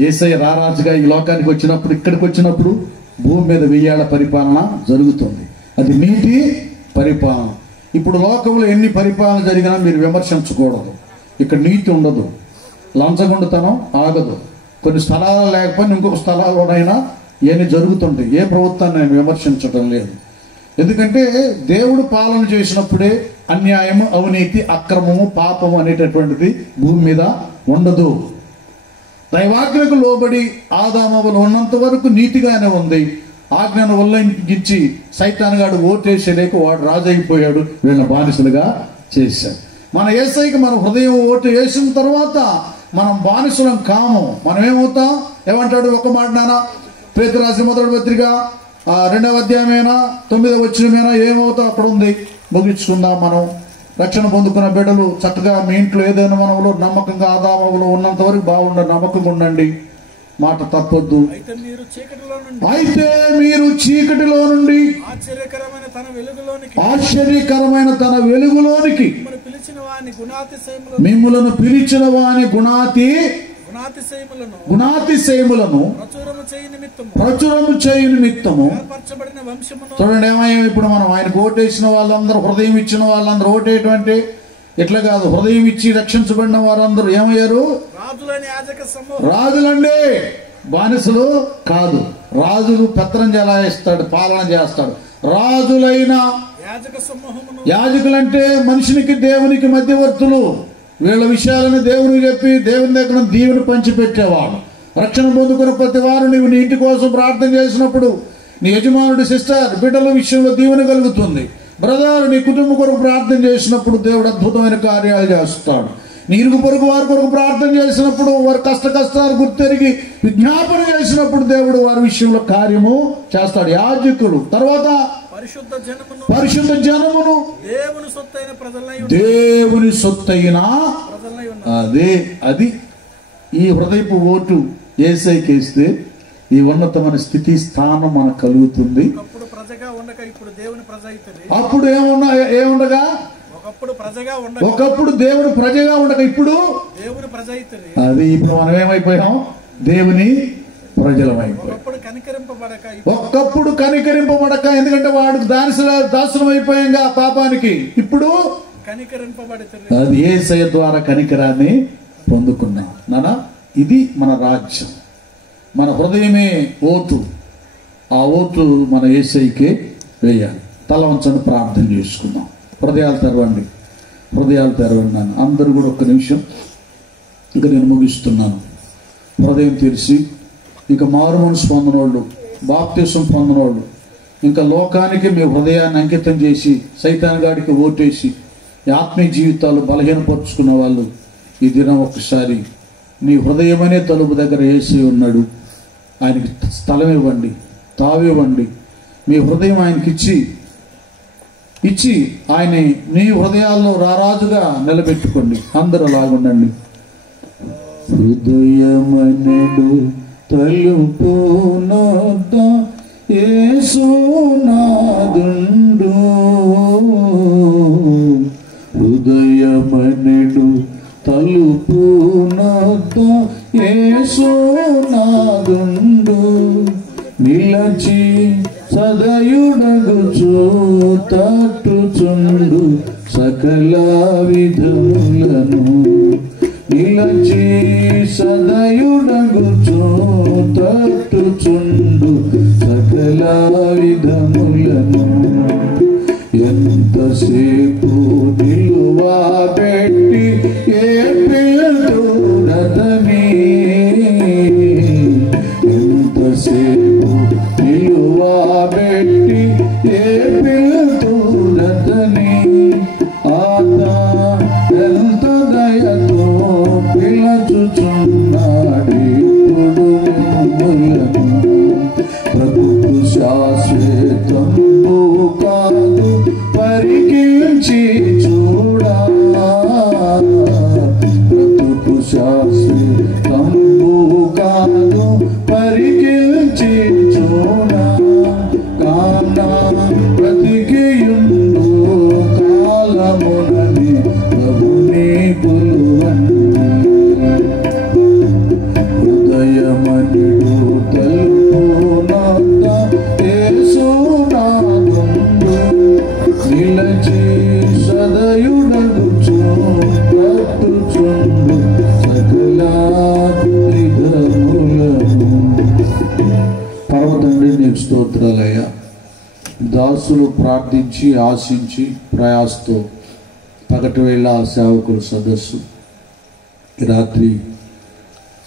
యేసయ్య రారాజుగా ఈ లోకానికి వచ్చినప్పుడు, ఇక్కడికి వచ్చినప్పుడు భూమి మీద 1000 ఏళ్ల పరిపాలన జరుగుతుంది. అది నీతి పరిపాలన. ఇప్పుడు లోకంలో ఎన్ని పరిపాలన జరిగినా మీరు విమర్శించకూడదు. ఇక్కడ నీతి ఉండదు, లంచగొండుతనం ఆగదు. కొన్ని స్థలాలు లేకపోయినా ఇంకొక స్థలాల్లోనైనా ఇవన్నీ జరుగుతుంటాయి. ఏ ప్రభుత్వాన్ని నేను విమర్శించడం లేదు. ఎందుకంటే దేవుడు పాలన చేసినప్పుడే అన్యాయము, అవినీతి, అక్రమము, పాపము అనేటటువంటిది భూమి మీద ఉండదు. దైవాజ్ఞకు లోబడి ఆదామవులు ఉన్నంత వరకు నీతిగానే ఉంది. ఆజ్ఞను ఉల్లంఘించి సైతానుగాడు ఓటేసేలేక వాడు రాజు అయిపోయాడు, వీళ్ళని బానిసలుగా చేశాడు. మన యేసయ్యకి మన హృదయం ఓటు వేసిన తర్వాత మనం బానిసలం కాము. మనం ఏమవుతాం? ఏమంటాడు ఒక మాట నాన్న, పేతురు రాసిన మొదటి పత్రిక 2వ అధ్యాయమైనా 9వ వచనమైనా ఏమవుతాం అక్కడ ఉంది. ముగించుకుందాం. మనం రక్షణ పొందుకున్న బిడ్డలు చక్కగా మీ ఇంట్లో ఏదైనా మనలో నమ్మకంగా ఆదామములో ఉన్నంత వరకు బాగుండండి, నమ్మకంగా ఉండండి, మాట తప్పొద్దు. అయితే మీరు చీకటిలో నుండి ఆశ్చర్యకరమైన తన వెలుగులోనికి మిమ్ములను పిలిచిన వాని గుణాతిశయములను ప్రచురము చేయు నిమిత్తము. చూడండి ఏమయ్యా, ఇప్పుడు మనం ఆయనకు ఓటేసిన వాళ్ళందరూ, హృదయం ఇచ్చిన వాళ్ళందరూ, ఓటేటువంటి ఇట్లా కాదు, హృదయం ఇచ్చి రక్షించబడిన వారందరూ ఏమయ్యారు? రాజులండి, బానిసలు కాదు. రాజులు పెత్తనం చెలాయిస్తాడు, పాలన చేస్తాడు. రాజులైన యాజకులంటే మనిషినికి దేవునికి మధ్యవర్తులు. వీళ్ళ విషయాలను దేవునికి చెప్పి దేవుని దగ్గర దీవెని పంచిపెట్టేవాడు. రక్షణ పొందుకున్న ప్రతి వారు నీవు నీ ఇంటి కోసం ప్రార్థన చేసినప్పుడు నీ యజమానుడి, సిస్టర్, బిడ్డల విషయంలో దీవెన కలుగుతుంది. బ్రదర్, నీ కుటుంబం కొరకు ప్రార్థన చేసినప్పుడు దేవుడు అద్భుతమైన కార్యాలు చేస్తాడు. నీ ఇరుగు పొరుగు వారి కొరకు ప్రార్థన చేసినప్పుడు, వారి కష్టాలు గుర్తెరిగి విజ్ఞాపన చేసినప్పుడు దేవుడు వారి విషయంలో కార్యము చేస్తాడు. యాజకులు తర్వాత పరిశుద్ధ జనమును దేవుని సొత్తైన అది ఈ హృదయపు ఓటు యేసయ్యకేస్తే ఈ ఉన్నతమైన స్థితి, స్థానం మనకు కలుగుతుంది. అప్పుడు ఏముండగా ఒకప్పుడు దేవుని ప్రజగా ఉండక ఇప్పుడు అది, ఇప్పుడు మనం ఏమైపోయాం? దేవుని ప్రజలమైపోయాం. ఒకప్పుడు కనికరింపబడక, ఎందుకంటే వాడు దాసులం అయిపోయాం పాపానికి. ఇప్పుడు అది యేసయ్య ద్వారా కనికరాన్ని పొందుకున్నాం నానా. ఇది మన రాజ్యం, మన హృదయమే ఓటు. ఆ ఓటు మన యేసయ్యకే వేయాలి. తల వంచండి, ప్రార్థన చేసుకుందాం. హృదయాలు తెరవండి నాన్న. అందరూ కూడా ఒక్క నిమిషం, ఇక నేను ముగిస్తున్నాను. హృదయం తెరిచి, ఇంకా మారు మనసు పొందినోళ్ళు, బాప్తిసం పొందినోళ్ళు, ఇంకా లోకానికి మీ హృదయాన్ని అంకితం చేసి సైతాన్ గాడికి ఓటేసి ఆత్మీయ జీవితాలు బలహీనపరుచుకున్న వాళ్ళు ఈ దినం ఒక్కసారి నీ హృదయమనే తలుపు దగ్గర యేసయ్య ఉన్నాడు. ఆయనకి స్థలం ఇవ్వండి, తావివ్వండి. మీ హృదయం ఆయనకి ఇచ్చి ఆయన నీ హృదయాల్లో రారాజుగా నిలబెట్టుకోండి. అందరూ లాగుండండి. హృదయమనెడు తలుపు నొద్ద యేసునాదుండు, హృదయమనెడు తలుపు నొద్ద యేసునాదుండు, నిలచి సదయుడగుచు తట్టుచుండు సకల విధములను, నిలచి సదయుడగుచు తట్టుచుండు సకల విధములను. ఎంతసేపు నిలువా పెట్టి ఏ పిల్లతోడతని, ఎంతసేపు నిలువా పెట్టి ఏ పిల్లతోడతని, ఎంత దయతో పిలచుచున్నాడిప్పుడు మిమ్ములను. ప్రభువు శాశ్వతంబు కాదు, పరికించి జయమనిడు తలుపునంత యేసునాథుండు నిలచి సదయుడగుచు కట్టుచుండు సకల విధములను. పరమ తండ్రి నీకు స్తోత్రాలయ్యా. దాసులు ప్రార్థించి ఆశించి ప్రయాసతో పగటి వేళ సేవకుల సదస్సు ఈ రాత్రి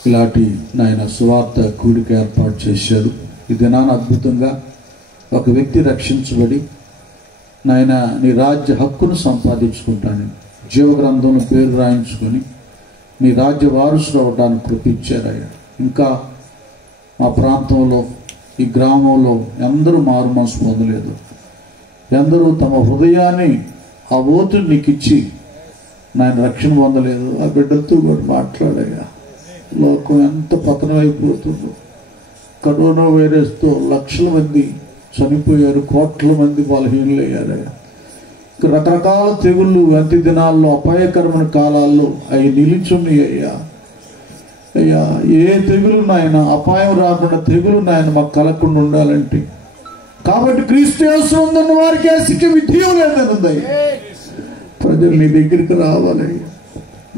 ఇలాంటి నాయన సువార్త కూడిక ఏర్పాటు చేశారు. ఈ దినాన అద్భుతంగా ఒక వ్యక్తి రక్షించబడి నాయన నీ రాజ్య హక్కును సంపాదించుకుంటాను, జీవగ్రంథంలో పేరు రాయించుకొని నీ రాజ్య వారసులు అవ్వడానికి కృపించారయ్యా. ఇంకా మా ప్రాంతంలో ఈ గ్రామంలో ఎందరూ మారు మనసు పొందలేదు, ఎందరూ తమ హృదయాన్ని ఆ ఓతుని నీకు ఇచ్చి నాయన రక్షణ పొందలేదు. ఆ బిడ్డలతో కూడా మాట్లాడయ్యా. లోకం ఎంత పతనం అయిపోతుందో. కరోనా వైరస్తో లక్షల మంది చనిపోయారు, కోట్ల మంది బలహీనులయ్యారయ్యా. రకరకాల తెగుళ్ళు అంత్య దినాల్లో అపాయకరమైన కాలాల్లో అవి నిలిచున్నాయి అయ్యా. అయ్యా ఏ తెగులు నాయన అపాయం రాకుండా తెగులు నాయన మాకు కలగకుండా ఉండాలంటే కాబట్టి క్రీస్తు యేసునందు ఉన్న వారికి ఆ శిక్ష విధియం లేదనుందయ్యా. ప్రజలు నీ దగ్గరికి రావాలి.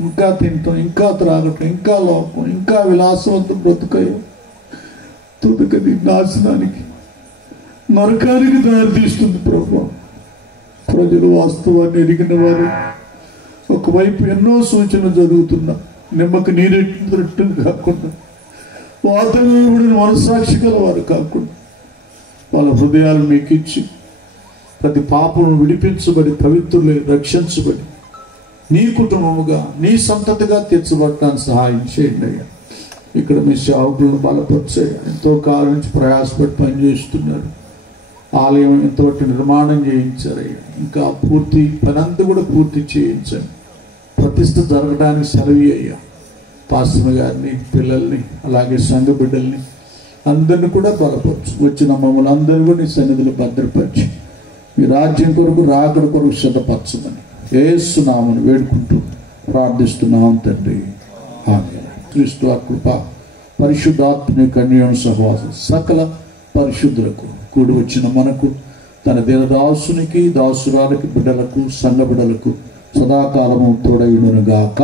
ఇంకా తింటాం, ఇంకా త్రాగటం, ఇంకా లోకం, ఇంకా విలాసవంతం బ్రతుకయ్య తుదకది నాశనానికి నరకానికి దారితీస్తుంది ప్రభు. ప్రజలు వాస్తవాన్ని ఎరిగిన వారు ఒకవైపు ఎన్నో సూచనలు జరుగుతున్నా నిమ్మకు నీరెట్టు కాకుండా వాతావరణ మనసాక్షి గల వారు కాకుండా వాళ్ళ హృదయాలు మీకు ఇచ్చి ప్రతి పాపను విడిపించబడి పవిత్రులై రక్షించబడి నీ కుటుంబముగా నీ సంతతిగా తీర్చబడటానికి సహాయం చేయండి అయ్యా. ఇక్కడ మీ సేవకులను బలపరిచాయి. ఎంతో కాలం నుంచి ప్రయాసపడి పనిచేస్తున్నారు. ఆలయం ఎంతవరకు నిర్మాణం చేయించారయ్యా. ఇంకా పూర్తి పని అంతా కూడా పూర్తి చేయించండి. ప్రతిష్ఠ జరగడానికి సెలవు అయ్యా. పాస్టర్ గారిని, పిల్లల్ని, అలాగే సంఘ బిడ్డల్ని అందరిని కూడా బలపరచు. వచ్చిన మమ్మల్ని అందరినీ కూడా నీ సన్నిధిలో భద్రపరిచి మీ రాజ్యం కొరకు రాకడ కొరకు సిద్ధపరచమని యేసు నామమున వేడుకుంటూ ప్రార్థిస్తున్నాం తండ్రి. ఆమేన్. క్రీస్తు కృప, పరిశుద్ధాత్మ కన్యను సహవాసం సకల పరిశుద్ధులకు కూడి వచ్చిన మనకు తన దీనదాసునికి, దాసురానికి, బిడ్డలకు, సంఘ బిడ్డలకు సదాకాలము తోడైయునుగాక.